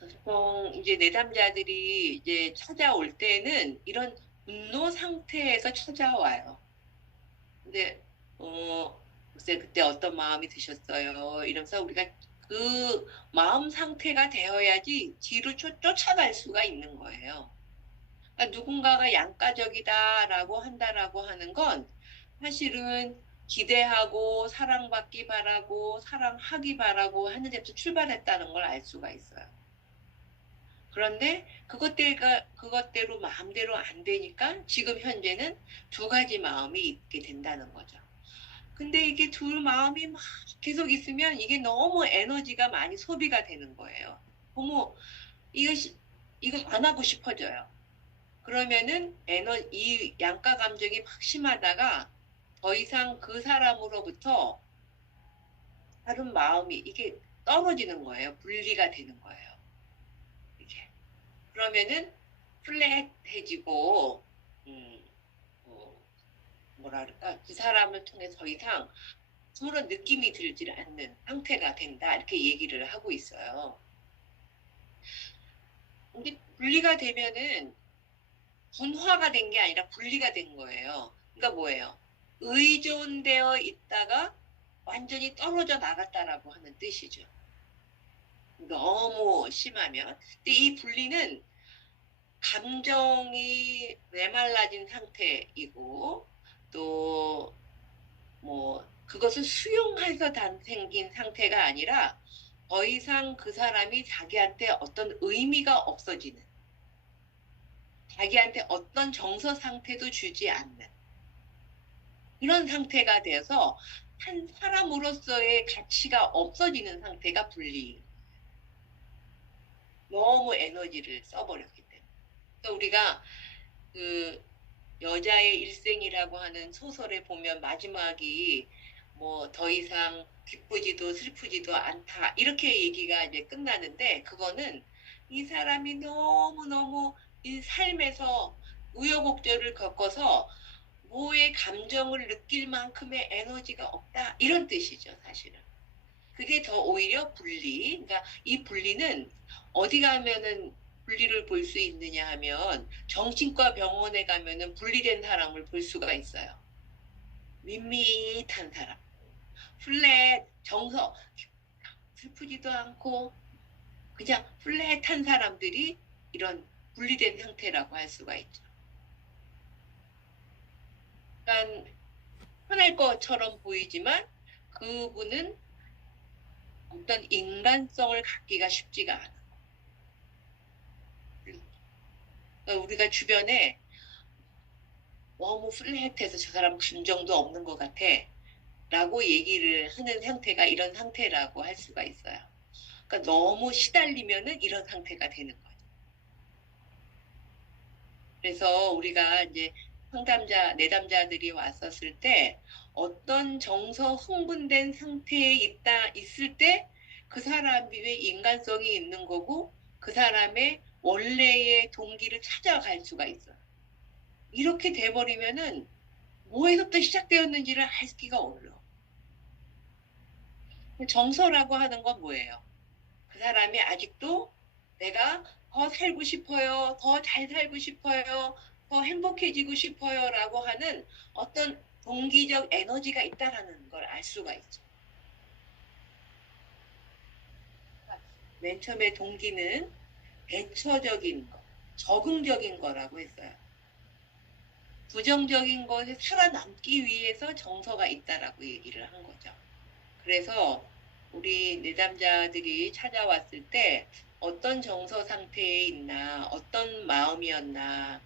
보통 이제 내담자들이 이제 찾아올 때는 이런 분노 상태에서 찾아와요. 근데 글쎄 그때 어떤 마음이 드셨어요? 이러면서 우리가 그 마음 상태가 되어야지 뒤로 쫓아갈 수가 있는 거예요. 그러니까 누군가가 양가적이다라고 한다라고 하는 건 사실은 기대하고 사랑받기 바라고 사랑하기 바라고 하는 데서 출발했다는 걸 알 수가 있어요. 그런데 그것대로 마음대로 안 되니까 지금 현재는 두 가지 마음이 있게 된다는 거죠. 근데 이게 둘 마음이 막 계속 있으면 이게 너무 에너지가 많이 소비가 되는 거예요. 어머, 이거, 이거 안 하고 싶어져요. 그러면은 이 양가 감정이 막 심하다가 더 이상 그 사람으로부터 다른 마음이 이게 떨어지는 거예요. 분리가 되는 거예요. 이게. 그러면은 플랫해지고, 뭐라 그럴까, 그 사람을 통해 더 이상 그런 느낌이 들지 않는 상태가 된다. 이렇게 얘기를 하고 있어요. 근데 분리가 되면은 분화가 된 게 아니라 분리가 된 거예요. 그러니까 뭐예요? 의존되어 있다가 완전히 떨어져 나갔다라고 하는 뜻이죠. 너무 심하면. 근데 이 분리는 감정이 메말라진 상태이고 또 뭐 그것을 수용해서 생긴 상태가 아니라 더 이상 그 사람이 자기한테 어떤 의미가 없어지는, 자기한테 어떤 정서 상태도 주지 않는 이런 상태가 되어서 한 사람으로서의 가치가 없어지는 상태가 분리. 너무 에너지를 써버렸기 때문에. 그러니까 우리가 그 여자의 일생이라고 하는 소설에 보면 마지막이 뭐 더 이상 기쁘지도 슬프지도 않다 이렇게 얘기가 이제 끝나는데 그거는 이 사람이 너무너무 이 삶에서 우여곡절을 겪어서 뭐의 감정을 느낄 만큼의 에너지가 없다 이런 뜻이죠 사실은. 그게 더 오히려 분리. 그러니까 이 분리는 어디 가면은 분리를 볼 수 있느냐 하면 정신과 병원에 가면은 분리된 사람을 볼 수가 있어요. 밋밋한 사람. 플랫 정서 슬프지도 않고 그냥 플랫한 사람들이 이런 분리된 상태라고 할 수가 있죠. 그러니까 편할 것처럼 보이지만 그분은 어떤 인간성을 갖기가 쉽지가 않아. 그러니까 우리가 주변에 너무 플랫해서 저 사람 감정도 없는 것 같아 라고 얘기를 하는 상태가 이런 상태라고 할 수가 있어요. 그러니까 너무 시달리면은 이런 상태가 되는 거죠. 그래서 우리가 이제 상담자, 내담자들이 왔었을 때 어떤 정서 흥분된 상태에 있을 때 그 사람이 왜 인간성이 있는 거고 그 사람의 원래의 동기를 찾아갈 수가 있어요. 이렇게 돼버리면은 뭐에서부터 시작되었는지를 알기가 어려워. 정서라고 하는 건 뭐예요? 그 사람이 아직도 내가 더 살고 싶어요, 더 잘 살고 싶어요, 더 행복해지고 싶어요 라고 하는 어떤 동기적 에너지가 있다라는 걸 알 수가 있죠. 맨 처음에 동기는 대처적인 거, 적응적인 거라고 했어요. 부정적인 것에 살아남기 위해서 정서가 있다라고 얘기를 한 거죠. 그래서 우리 내담자들이 찾아왔을 때 어떤 정서 상태에 있나, 어떤 마음이었나,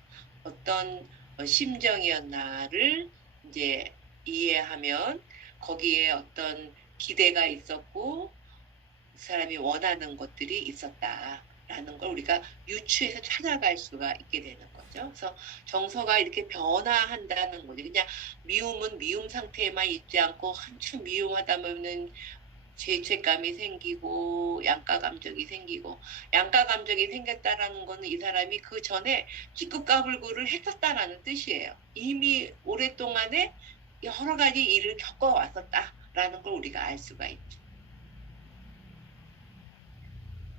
어떤 심정이었나를 이제 이해하면 거기에 어떤 기대가 있었고 그 사람이 원하는 것들이 있었다라는 걸 우리가 유추해서 찾아갈 수가 있게 되는 거죠. 그래서 정서가 이렇게 변화한다는 거죠. 그냥 미움은 미움 상태에만 있지 않고 한참 미움하다 보면은 죄책감이 생기고 양가 감정이 생기고, 양가 감정이 생겼다라는 거는 이 사람이 그 전에 직급가불구를 했었다라는 뜻이에요. 이미 오랫동안에 여러 가지 일을 겪어왔었다라는 걸 우리가 알 수가 있죠.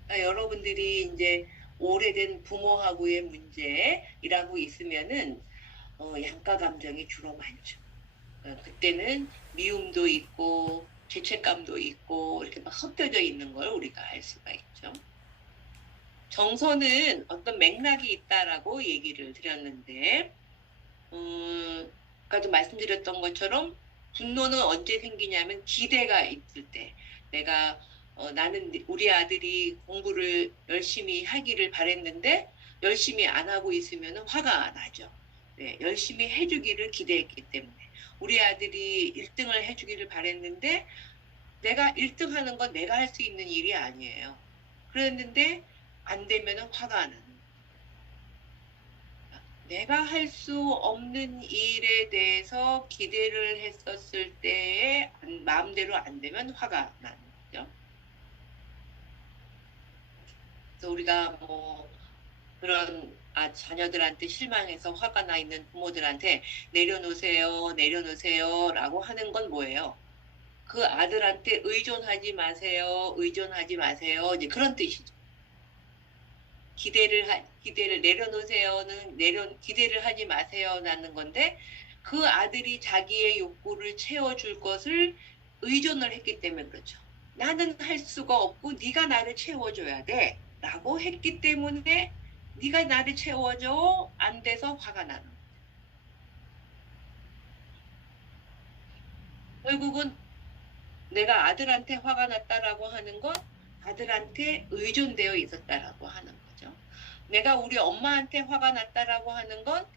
그러니까 여러분들이 이제 오래된 부모하고의 문제라고 있으면은 양가 감정이 주로 많죠. 그때는 미움도 있고 죄책감도 있고 이렇게 막 섞여져 있는 걸 우리가 알 수가 있죠. 정서는 어떤 맥락이 있다라고 얘기를 드렸는데, 아까도 말씀드렸던 것처럼 분노는 언제 생기냐면 기대가 있을 때, 내가 나는 우리 아들이 공부를 열심히 하기를 바랬는데 열심히 안 하고 있으면 화가 나죠. 네, 열심히 해주기를 기대했기 때문에. 우리 아들이 1등을 해주기를 바랬는데 내가 1등 하는 건 내가 할 수 있는 일이 아니에요. 그랬는데 안 되면 화가 나는 거예요. 내가 할 수 없는 일에 대해서 기대를 했었을 때에 마음대로 안 되면 화가 나는 거죠. 그래서 우리가 뭐 그런 자녀들한테 실망해서 화가 나 있는 부모들한테 내려놓으세요, 내려놓으세요 라고 하는 건 뭐예요? 그 아들한테 의존하지 마세요, 의존하지 마세요. 이제 그런 뜻이죠. 기대를 내려놓으세요는 기대를 하지 마세요라는 건데, 그 아들이 자기의 욕구를 채워줄 것을 의존을 했기 때문에 그렇죠. 나는 할 수가 없고 네가 나를 채워줘야 돼 라고 했기 때문에 네가 나를 채워줘 안 돼서 화가 나는 거죠. 결국은 내가 아들한테 화가 났다라고 하는 건 아들한테 의존되어 있었다라고 하는 거죠. 내가 우리 엄마한테 화가 났다라고 하는 건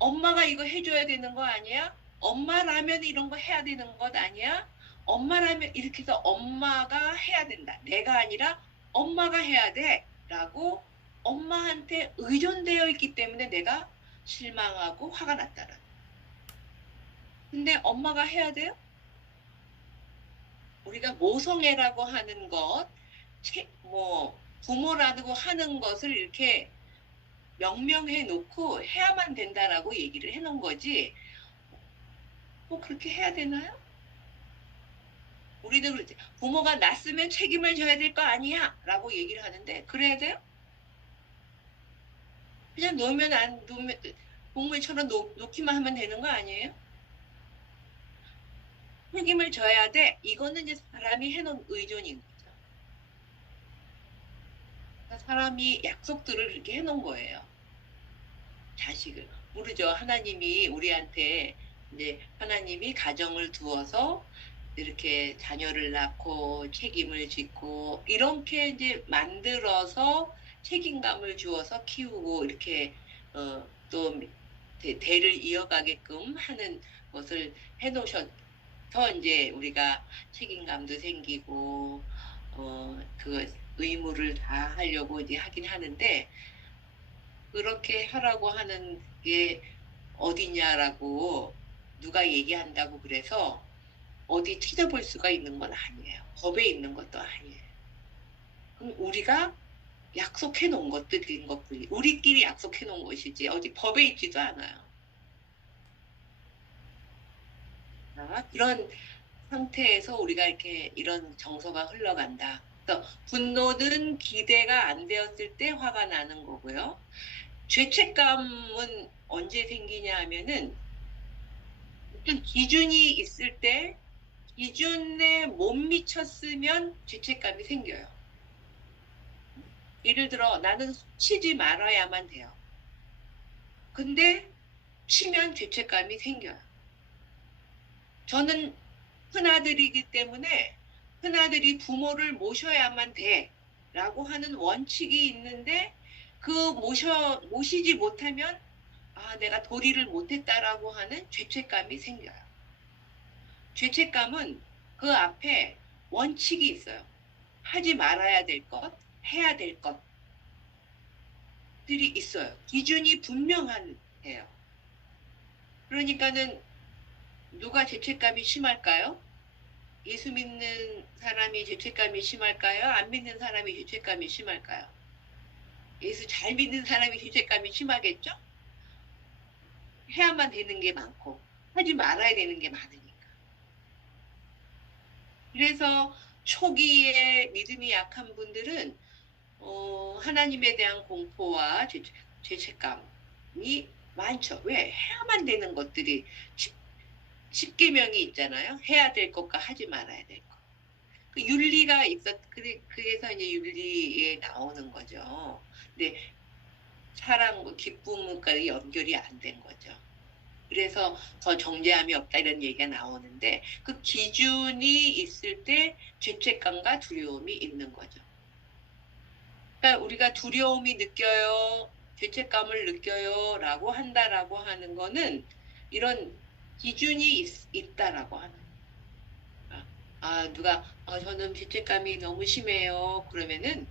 엄마가 이거 해줘야 되는 거 아니야? 엄마라면 이런 거 해야 되는 것 아니야? 엄마라면 이렇게 해서 엄마가 해야 된다. 내가 아니라 엄마가 해야 돼. 라고 엄마한테 의존되어 있기 때문에 내가 실망하고 화가 났다는. 근데 엄마가 해야 돼요? 우리가 모성애라고 하는 것, 부모라고 하는 것을 이렇게 명명해 놓고 해야만 된다라고 얘기를 해 놓은 거지, 뭐 그렇게 해야 되나요? 우리는 그러지. 부모가 낳았으면 책임을 져야 될 거 아니야 라고 얘기를 하는데, 그래야 돼요? 그냥 놓으면 동물처럼 놓기만 하면 되는 거 아니에요? 책임을 져야 돼. 이거는 이제 사람이 해놓은 의존인 거죠. 그러니까 사람이 약속들을 이렇게 해놓은 거예요. 자식을 모르죠. 하나님이 우리한테 이제 하나님이 가정을 두어서 이렇게 자녀를 낳고 책임을 짓고 이렇게 이제 만들어서 책임감을 주어서 키우고 이렇게 또 대를 이어가게끔 하는 것을 해놓으셔서 이제 우리가 책임감도 생기고 그 의무를 다 하려고 이제 하긴 하는데 그렇게 하라고 하는 게 어디냐라고 누가 얘기한다고 그래서 어디 찾아볼 수가 있는 건 아니에요. 법에 있는 것도 아니에요. 그럼 우리가 약속해 놓은 것들인 것뿐이 우리끼리 약속해 놓은 것이지 어디 법에 있지도 않아요. 이런 상태에서 우리가 이렇게 이런 정서가 흘러간다. 그래서 분노는 기대가 안 되었을 때 화가 나는 거고요. 죄책감은 언제 생기냐 하면은 어떤 기준이 있을 때 기준에 못 미쳤으면 죄책감이 생겨요. 예를 들어 나는 치지 말아야만 돼요. 근데 치면 죄책감이 생겨요. 저는 큰아들이기 때문에 큰아들이 부모를 모셔야만 돼 라고 하는 원칙이 있는데 그 모시지 못하면 내가 도리를 못했다라고 하는 죄책감이 생겨요. 죄책감은 그 앞에 원칙이 있어요. 하지 말아야 될 것, 해야 될 것들이 있어요. 기준이 분명해요. 그러니까는 누가 죄책감이 심할까요? 예수 믿는 사람이 죄책감이 심할까요? 안 믿는 사람이 죄책감이 심할까요? 예수 잘 믿는 사람이 죄책감이 심하겠죠? 해야만 되는 게 많고 하지 말아야 되는 게 많으니까. 그래서 초기에 믿음이 약한 분들은 하나님에 대한 공포와 죄책감이 많죠. 왜? 해야만 되는 것들이 10계명이 있잖아요. 해야 될 것과 하지 말아야 될 것. 그 윤리가 그래서 이제 윤리에 나오는 거죠. 근데 사랑과 기쁨과 연결이 안 된 거죠. 그래서 더 정죄함이 없다 이런 얘기가 나오는데 그 기준이 있을 때 죄책감과 두려움이 있는 거죠. 그러니까 우리가 두려움이 느껴요, 죄책감을 느껴요 라고 한다라고 하는 거는 이런 기준이 있다라고 하는 누가 저는 죄책감이 너무 심해요. 그러면은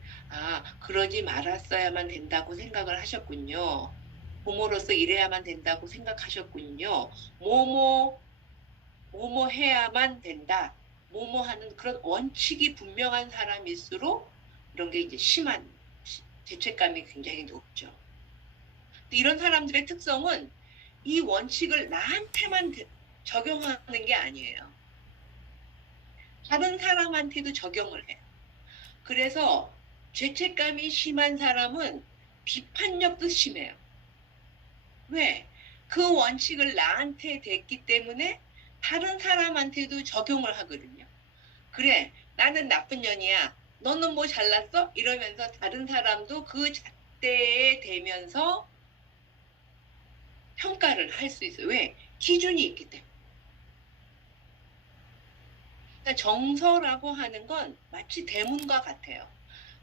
그러지 말았어야만 된다고 생각을 하셨군요. 부모로서 이래야만 된다고 생각하셨군요. 뭐뭐 해야만 된다. 뭐뭐 하는 그런 원칙이 분명한 사람일수록 이런 게 이제 심한 죄책감이 굉장히 높죠. 이런 사람들의 특성은 이 원칙을 나한테만 적용하는 게 아니에요. 다른 사람한테도 적용을 해요. 그래서 죄책감이 심한 사람은 비판력도 심해요. 왜? 그 원칙을 나한테 댔기 때문에 다른 사람한테도 적용을 하거든요. 그래, 나는 나쁜 년이야. 너는 뭐 잘났어? 이러면서 다른 사람도 그 잣대에 대면서 평가를 할 수 있어요. 왜? 기준이 있기 때문에. 그러니까 정서라고 하는 건 마치 대문과 같아요.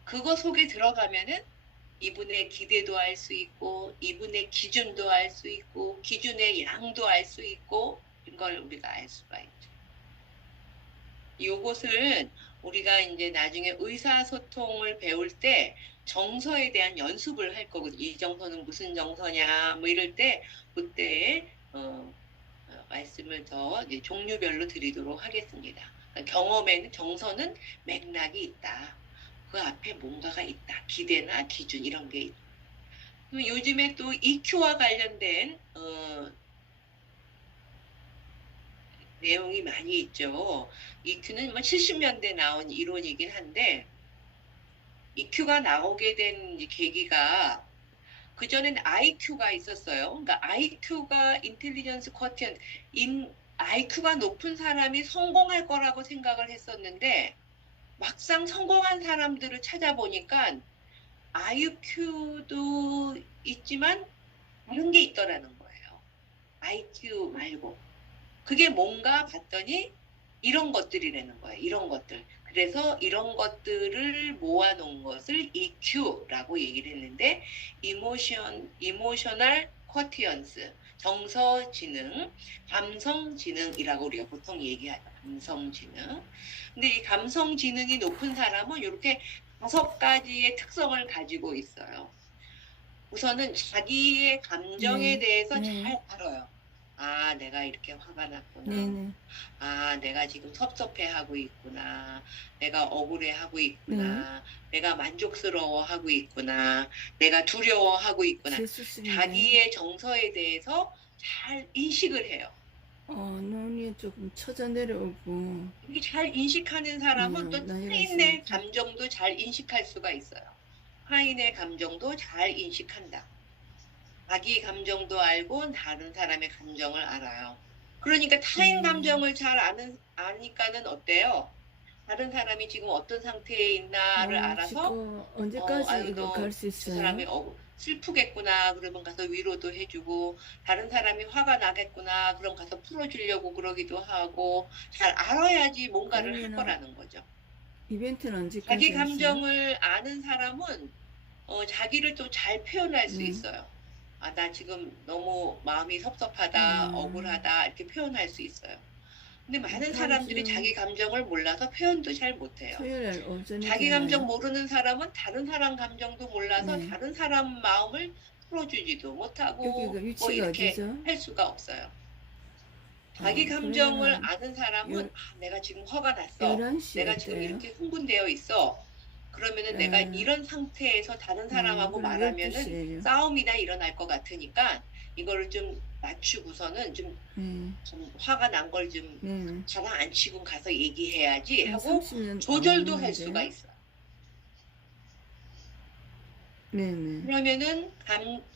그거 속에 들어가면은 이분의 기대도 알 수 있고 이분의 기준도 알 수 있고 기준의 양도 알 수 있고 이걸 우리가 알 수가 있죠. 이것을 우리가 이제 나중에 의사소통을 배울 때 정서에 대한 연습을 할 거거든요. 이 정서는 무슨 정서냐 뭐 이럴 때 그때 말씀을 더 이제 종류별로 드리도록 하겠습니다. 그러니까 경험에는 정서는 맥락이 있다. 그 앞에 뭔가가 있다. 기대나 기준 이런 게 있다. 요즘에 또 EQ와 관련된 내용이 많이 있죠. EQ는 뭐 70년대 나온 이론이긴 한데 EQ가 나오게 된 계기가 그전엔 IQ가 있었어요. 그러니까 IQ가 인텔리전스 쿼티언트, IQ가 높은 사람이 성공할 거라고 생각을 했었는데 막상 성공한 사람들을 찾아보니까 IQ도 있지만 다른 게 있더라는 거예요. IQ 말고. 그게 뭔가 봤더니 이런 것들이라는 거예요. 이런 것들. 그래서 이런 것들을 모아놓은 것을 EQ라고 얘기를 했는데, 이모셔널 쿼티언스, 정서 지능, 감성 지능이라고 우리가 보통 얘기하죠. 감성 지능. 근데 이 감성 지능이 높은 사람은 이렇게 5가지의 특성을 가지고 있어요. 우선은 자기의 감정에 네, 대해서 네, 잘 알아요. 아, 내가 이렇게 화가 났구나. 네, 네, 아, 내가 지금 섭섭해하고 있구나. 내가 억울해하고 네, 있구나. 내가 만족스러워하고 있구나. 내가 두려워하고 있구나. 실수습인데, 자기의 정서에 대해서 잘 인식을 해요. 눈이 조금 처져 내려오고, 이게 잘 인식하는 사람은 또 나이가 타인의 있으니까. 감정도 잘 인식할 수가 있어요. 타인의 감정도 잘 인식한다. 자기 감정도 알고 다른 사람의 감정을 알아요. 그러니까 타인 감정을 잘 아니까는 어때요? 다른 사람이 지금 어떤 상태에 있나를 알아서 지금 언제까지 아유, 이거 갈 수 저 사람이 있어요? 슬프겠구나. 그러면 가서 위로도 해주고, 다른 사람이 화가 나겠구나. 그럼 가서 풀어주려고 그러기도 하고, 잘 알아야지 뭔가를 할 그러면은 거라는 거죠. 이벤트는 자기 언제까지 하세요? 감정을 아는 사람은 자기를 또 잘 표현할 수 네. 있어요. 아, 나 지금 너무 마음이 섭섭하다, 음, 억울하다, 이렇게 표현할 수 있어요. 근데 많은 다음 사람들이 주 자기 감정을 몰라서 표현도 잘 못해요. 토요일 오전에 자기 감정 되나요? 모르는 사람은 다른 사람 감정도 몰라서 네. 다른 사람 마음을 풀어주지도 못하고 여기가 뭐 위치가 이렇게 어디죠? 할 수가 없어요. 자기 감정을 그러면은 아는 사람은 내가 지금 화가 났어. 11시 내가 지금 어때요? 이렇게 흥분되어 있어. 그러면은 내가 이런 상태에서 다른 사람하고 그럼 말하면은 12시에요. 싸움이나 일어날 것 같으니까 이거를 좀 낮추고서는 좀 네, 화가 난 걸 좀 네. 가라앉히고 가서 얘기해야지 한 하고 30년 조절도 할 수가 넘었는데요? 있어요. 네네. 그러면은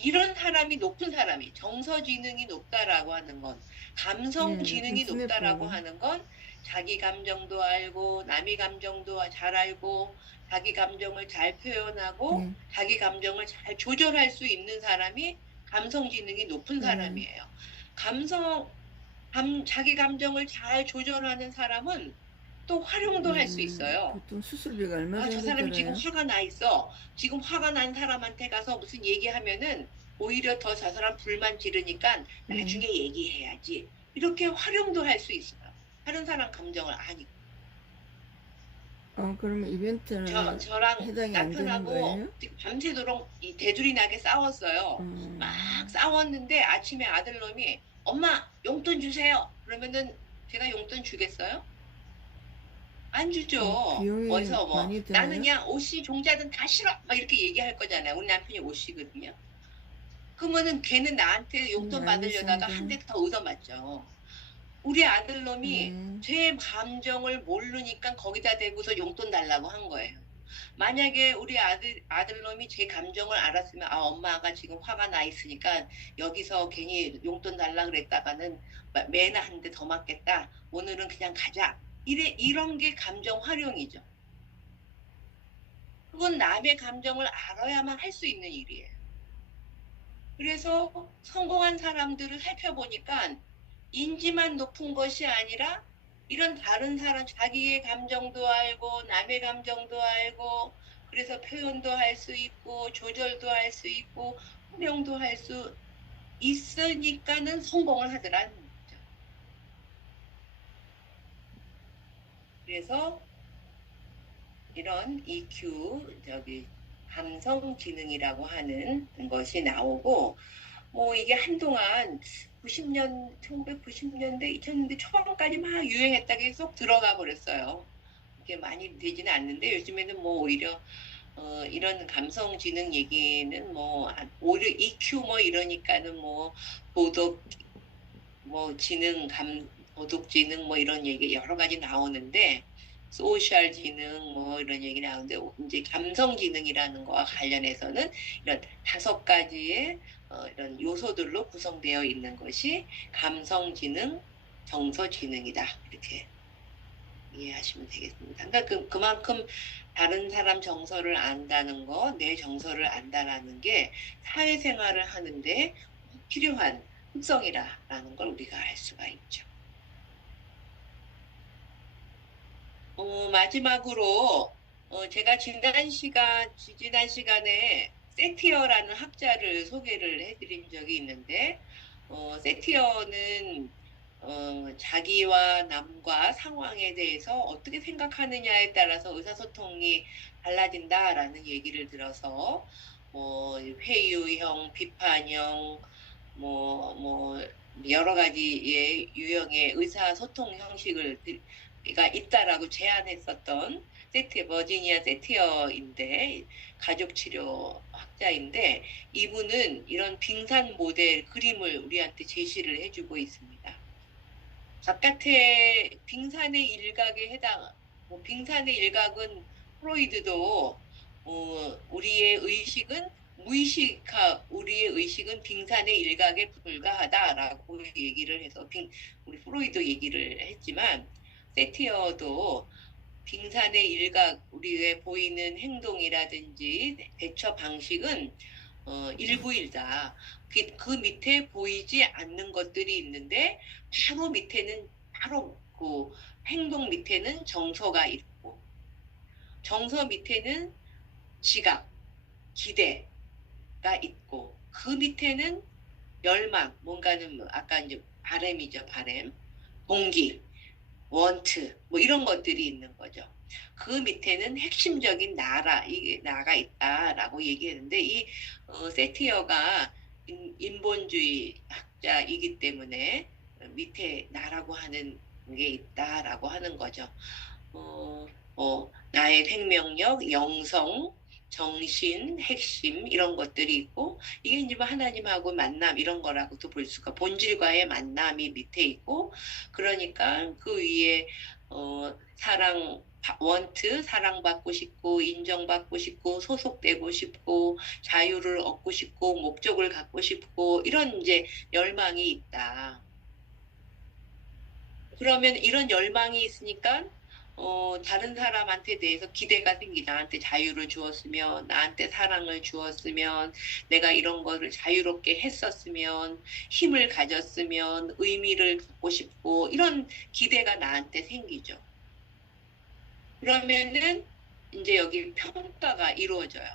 이런 사람이 높은 사람이 정서 지능이 높다라고 하는 건 감성 네, 지능이 인터넷 높다라고 보고. 하는 건 자기 감정도 알고 남의 감정도 잘 알고 자기 감정을 잘 표현하고 네, 자기 감정을 잘 조절할 수 있는 사람이 감성 지능이 높은 네, 사람이에요. 자기 감정을 잘 조절하는 사람은 또 활용도 할 수 있어요. 보통 수술비가 얼마 아, 저 정도 사람이 지금 들어요? 화가 나 있어. 지금 화가 난 사람한테 가서 무슨 얘기하면은 오히려 더 저 사람 불만 지르니까 네. 나중에 얘기해야지. 이렇게 활용도 할 수 있어요. 다른 사람 감정을 아니까. 그러면 이벤트는 저랑 해당이 안 되는 남편하고 거예요? 밤새도록 이 대들이 나게 싸웠어요. 막 싸웠는데 아침에 아들놈이 엄마 용돈 주세요. 그러면은 제가 용돈 주겠어요? 안 주죠. 비용이 어디서 뭐 많이 드나요? 나는 그냥 옷이 종자든 다 싫어 막 이렇게 얘기할 거잖아요. 우리 남편이 옷이거든요. 그러면은 걔는 나한테 용돈 받으려다가 한 대 알겠습니다. 더 얻어맞죠. 우리 아들놈이 네, 제 감정을 모르니까 거기다 대고서 용돈 달라고 한 거예요. 만약에 우리 아들놈이 제 감정을 알았으면 아 엄마가 지금 화가 나 있으니까 여기서 괜히 용돈 달라 그랬다가는 매나 한 대 더 맞겠다. 오늘은 그냥 가자. 이런 게 감정 활용이죠. 그건 남의 감정을 알아야만 할 수 있는 일이에요. 그래서 성공한 사람들을 살펴보니까 인지만 높은 것이 아니라 이런 다른 사람, 자기의 감정도 알고 남의 감정도 알고 그래서 표현도 할 수 있고 조절도 할 수 있고 활용도 할 수 있으니까는 성공을 하더라는 거죠. 그래서 이런 EQ, 감성 지능이라고 하는 것이 나오고, 뭐 이게 한동안 1990년대, 2000년대 초반까지 막 유행했다 계속 들어가 버렸어요. 이게 많이 되지는 않는데 요즘에는 뭐 오히려 이런 감성 지능 얘기는 뭐 오히려 EQ 뭐 이러니까는 뭐 도덕 뭐 도덕 지능 뭐 이런 얘기 여러 가지 나오는데 소셜 지능 뭐 이런 얘기 나오는데 이제 감성 지능이라는 거와 관련해서는 이런 5가지의 이런 요소들로 구성되어 있는 것이 감성 지능, 정서 지능이다. 이렇게 이해하시면 되겠습니다. 그러니까 그만큼 다른 사람 정서를 안다는 거, 내 정서를 안다라는 게 사회생활을 하는데 필요한 특성이라는 걸 우리가 알 수가 있죠. 마지막으로 제가 지난 시간에 세티어라는 학자를 소개를 해드린 적이 있는데 세티어는 자기와 남과 상황에 대해서 어떻게 생각하느냐에 따라서 의사소통이 달라진다라는 얘기를 들어서 회유형, 비판형, 뭐 여러 가지의 유형의 의사소통 형식가 있다라고 제안했었던 버지니아 세티어인데 가족치료 학자인데 이분은 이런 빙산 모델 그림을 우리한테 제시를 해주고 있습니다. 바깥의 빙산의 일각에 빙산의 일각은 프로이드도 우리의 의식은 우리의 의식은 빙산의 일각에 불과하다라고 얘기를 해서 우리 프로이드 얘기를 했지만 세티어도 빙산의 일각 우리의 보이는 행동이라든지 대처 방식은 일부일다. 그 밑에 보이지 않는 것들이 있는데 바로 그 행동 밑에는 정서가 있고 정서 밑에는 지각, 기대가 있고 그 밑에는 열망, 뭔가는 아까 이제 바램이죠, 바램, 동기, 원트, 뭐 이런 것들이 있는 거죠. 그 밑에는 핵심적인 나가 있다라고 얘기했는데 이 세티어가 인본주의 학자이기 때문에 밑에 나라고 하는 게 있다라고 하는 거죠. 나의 생명력, 영성, 정신, 핵심 이런 것들이 있고 이게 이제 하나님하고 만남 이런 거라고도 볼 수가 본질과의 만남이 밑에 있고 그러니까 그 위에 사랑받고 싶고 인정받고 싶고 소속되고 싶고 자유를 얻고 싶고 목적을 갖고 싶고 이런 이제 열망이 있다. 그러면 이런 열망이 있으니까 다른 사람한테 대해서 기대가 나한테 자유를 주었으면, 나한테 사랑을 주었으면, 내가 이런 거를 자유롭게 했었으면, 힘을 가졌으면, 의미를 갖고 싶고, 이런 기대가 나한테 생기죠. 그러면은, 이제 여기 평가가 이루어져요.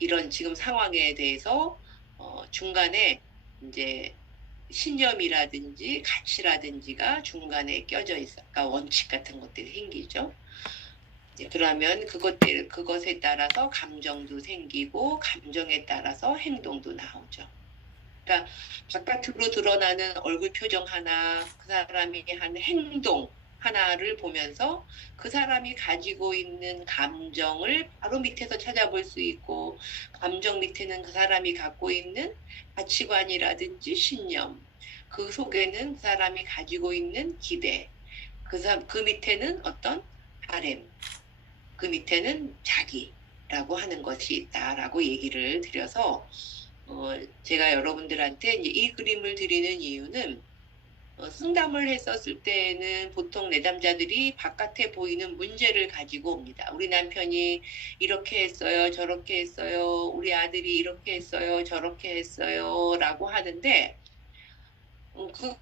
이런 지금 상황에 대해서, 중간에 이제 신념이라든지 가치라든지가 중간에 껴져 있어. 그러니까 원칙 같은 것들이 생기죠. 그러면 그것에 따라서 감정도 생기고 감정에 따라서 행동도 나오죠. 그러니까 바깥으로 드러나는 얼굴 표정 하나, 그 사람이 한 행동 하나를 보면서 그 사람이 가지고 있는 감정을 바로 밑에서 찾아볼 수 있고 감정 밑에는 그 사람이 갖고 있는 가치관이라든지 신념, 그 속에는 그 사람이 가지고 있는 기대, 그 밑에는 어떤 바램, 그 밑에는 자기라고 하는 것이 있다라고 얘기를 드려서 제가 여러분들한테 이 그림을 드리는 이유는 상담을 했었을 때는 보통 내담자들이 바깥에 보이는 문제를 가지고 옵니다. 우리 남편이 이렇게 했어요, 저렇게 했어요, 우리 아들이 이렇게 했어요, 저렇게 했어요 라고 하는데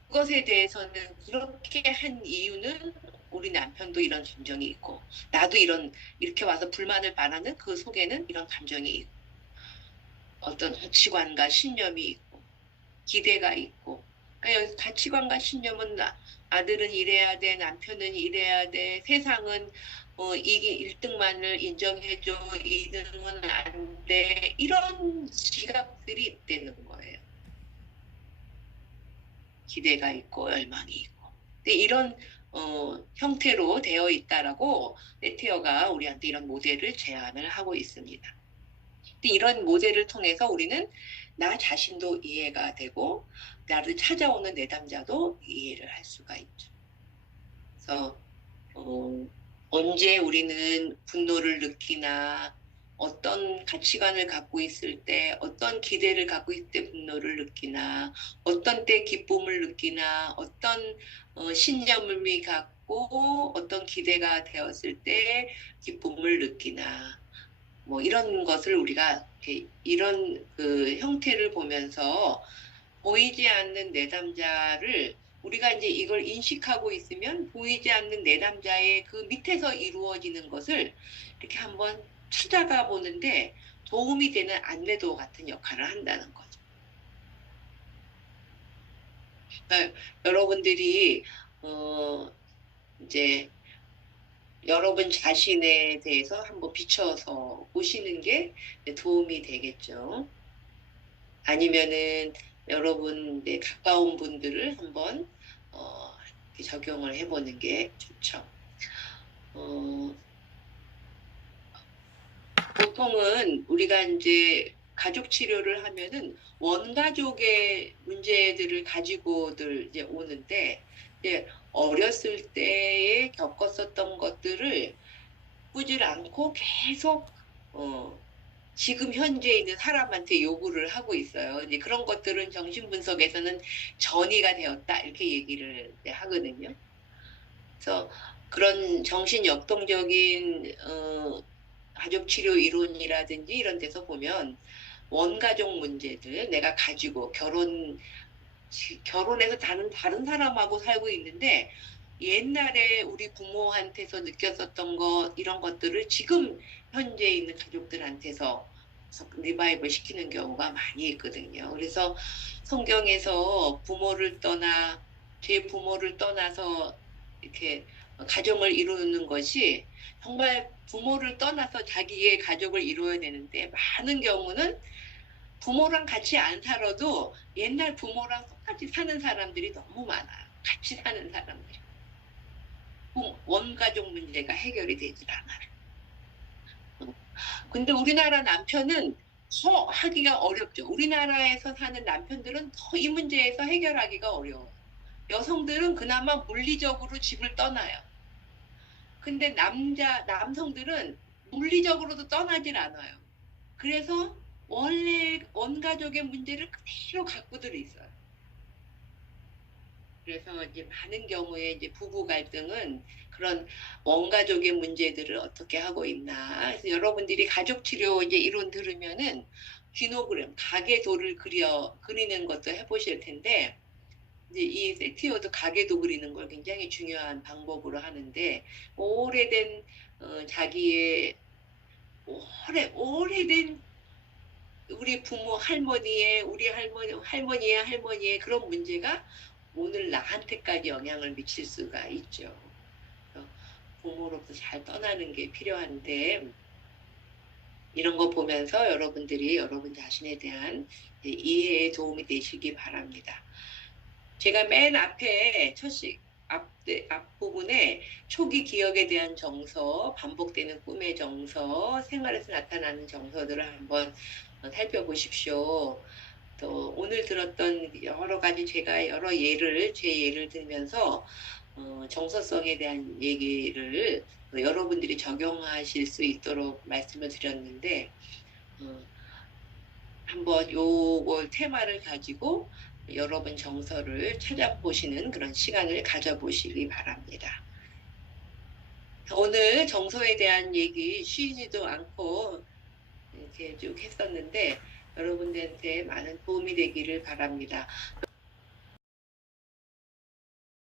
그것에 대해서는 그렇게 한 이유는 우리 남편도 이런 감정이 있고 나도 이렇게 와서 불만을 말하는 그 속에는 이런 감정이 있고 어떤 가치관과 신념이 있고 기대가 있고 그러니까 여기 가치관과 신념은 아들은 이래야 돼, 남편은 이래야 돼, 세상은 이게 1등만을 인정해줘, 2등은 안 돼, 이런 지각들이 있다는 거예요. 기대가 있고 열망이 있고. 근데 이런 형태로 되어 있다라고 세티어가 우리한테 이런 모델을 제안을 하고 있습니다. 근데 이런 모델을 통해서 우리는 나 자신도 이해가 되고 나를 찾아오는 내담자도 이해를 할 수가 있죠. 그래서 언제 우리는 분노를 느끼나 어떤 가치관을 갖고 있을 때 어떤 기대를 갖고 있을 때 분노를 느끼나 어떤 때 기쁨을 느끼나 어떤 신념을 갖고 어떤 기대가 되었을 때 기쁨을 느끼나 뭐 이런 것을 우리가 이렇게 이런 그 형태를 보면서 보이지 않는 내담자를 우리가 이제 이걸 인식하고 있으면 보이지 않는 내담자의 그 밑에서 이루어지는 것을 이렇게 한번 찾아가 보는데 도움이 되는 안내도 같은 역할을 한다는 거죠. 그러니까 여러분들이 이제 여러분 자신에 대해서 한번 비춰서 보시는 게 도움이 되겠죠. 아니면은 여러분 가까운 분들을 한번 이렇게 적용을 해보는 게 좋죠. 보통은 우리가 이제 가족 치료를 하면은 원가족의 문제들을 가지고들 이제 오는데 이제 어렸을 때에 겪었었던 것들을 꾸질 않고 계속 지금 현재 있는 사람한테 요구를 하고 있어요. 이제 그런 것들은 정신분석에서는 전이가 되었다 이렇게 얘기를 하거든요. 그래서 그런 정신 역동적인 가족치료 이론이라든지 이런 데서 보면 원가족 문제들 내가 가지고 결혼해서 다른 사람하고 살고 있는데 옛날에 우리 부모한테서 느꼈었던 것 이런 것들을 지금 현재 있는 가족들한테서 리바이벌 시키는 경우가 많이 있거든요. 그래서 성경에서 제 부모를 떠나서 이렇게 가정을 이루는 것이 정말 부모를 떠나서 자기의 가족을 이루어야 되는데 많은 경우는 부모랑 같이 안 살아도 옛날 부모랑 똑같이 사는 사람들이 너무 많아요. 같이 사는 사람들이. 원가족 문제가 해결이 되질 않아요. 근데 우리나라 남편은 더 하기가 어렵죠. 우리나라에서 사는 남편들은 더 이 문제에서 해결하기가 어려워요. 여성들은 그나마 물리적으로 집을 떠나요. 근데 남성들은 물리적으로도 떠나질 않아요. 그래서 원래 원가족의 문제를 그대로 갖고들 있어요. 그래서 이제 많은 경우에 이제 부부 갈등은 그런 원가족의 문제들을 어떻게 하고 있나. 그래서 여러분들이 가족 치료 이제 이론 들으면은 귀노그램, 가계도를 그리는 것도 해보실 텐데, 이제 이 세티어도 가계도 그리는 걸 굉장히 중요한 방법으로 하는데, 오래된 자기의 오래된 우리 부모 우리 할머니의 그런 문제가 오늘 나한테까지 영향을 미칠 수가 있죠. 부모로부터 잘 떠나는 게 필요한데 이런 거 보면서 여러분들이 여러분 자신에 대한 이해에 도움이 되시기 바랍니다. 제가 맨 앞에 앞부분에 초기 기억에 대한 정서, 반복되는 꿈의 정서, 생활에서 나타나는 정서들을 한번 살펴보십시오. 또 오늘 들었던 여러 가지 제가 제 예를 들면서 정서성에 대한 얘기를 여러분들이 적용하실 수 있도록 말씀을 드렸는데 한번 요걸 테마를 가지고 여러분 정서를 찾아보시는 그런 시간을 가져보시기 바랍니다. 오늘 정서에 대한 얘기 쉬지도 않고 이렇게 쭉 했었는데 여러분들한테 많은 도움이 되기를 바랍니다.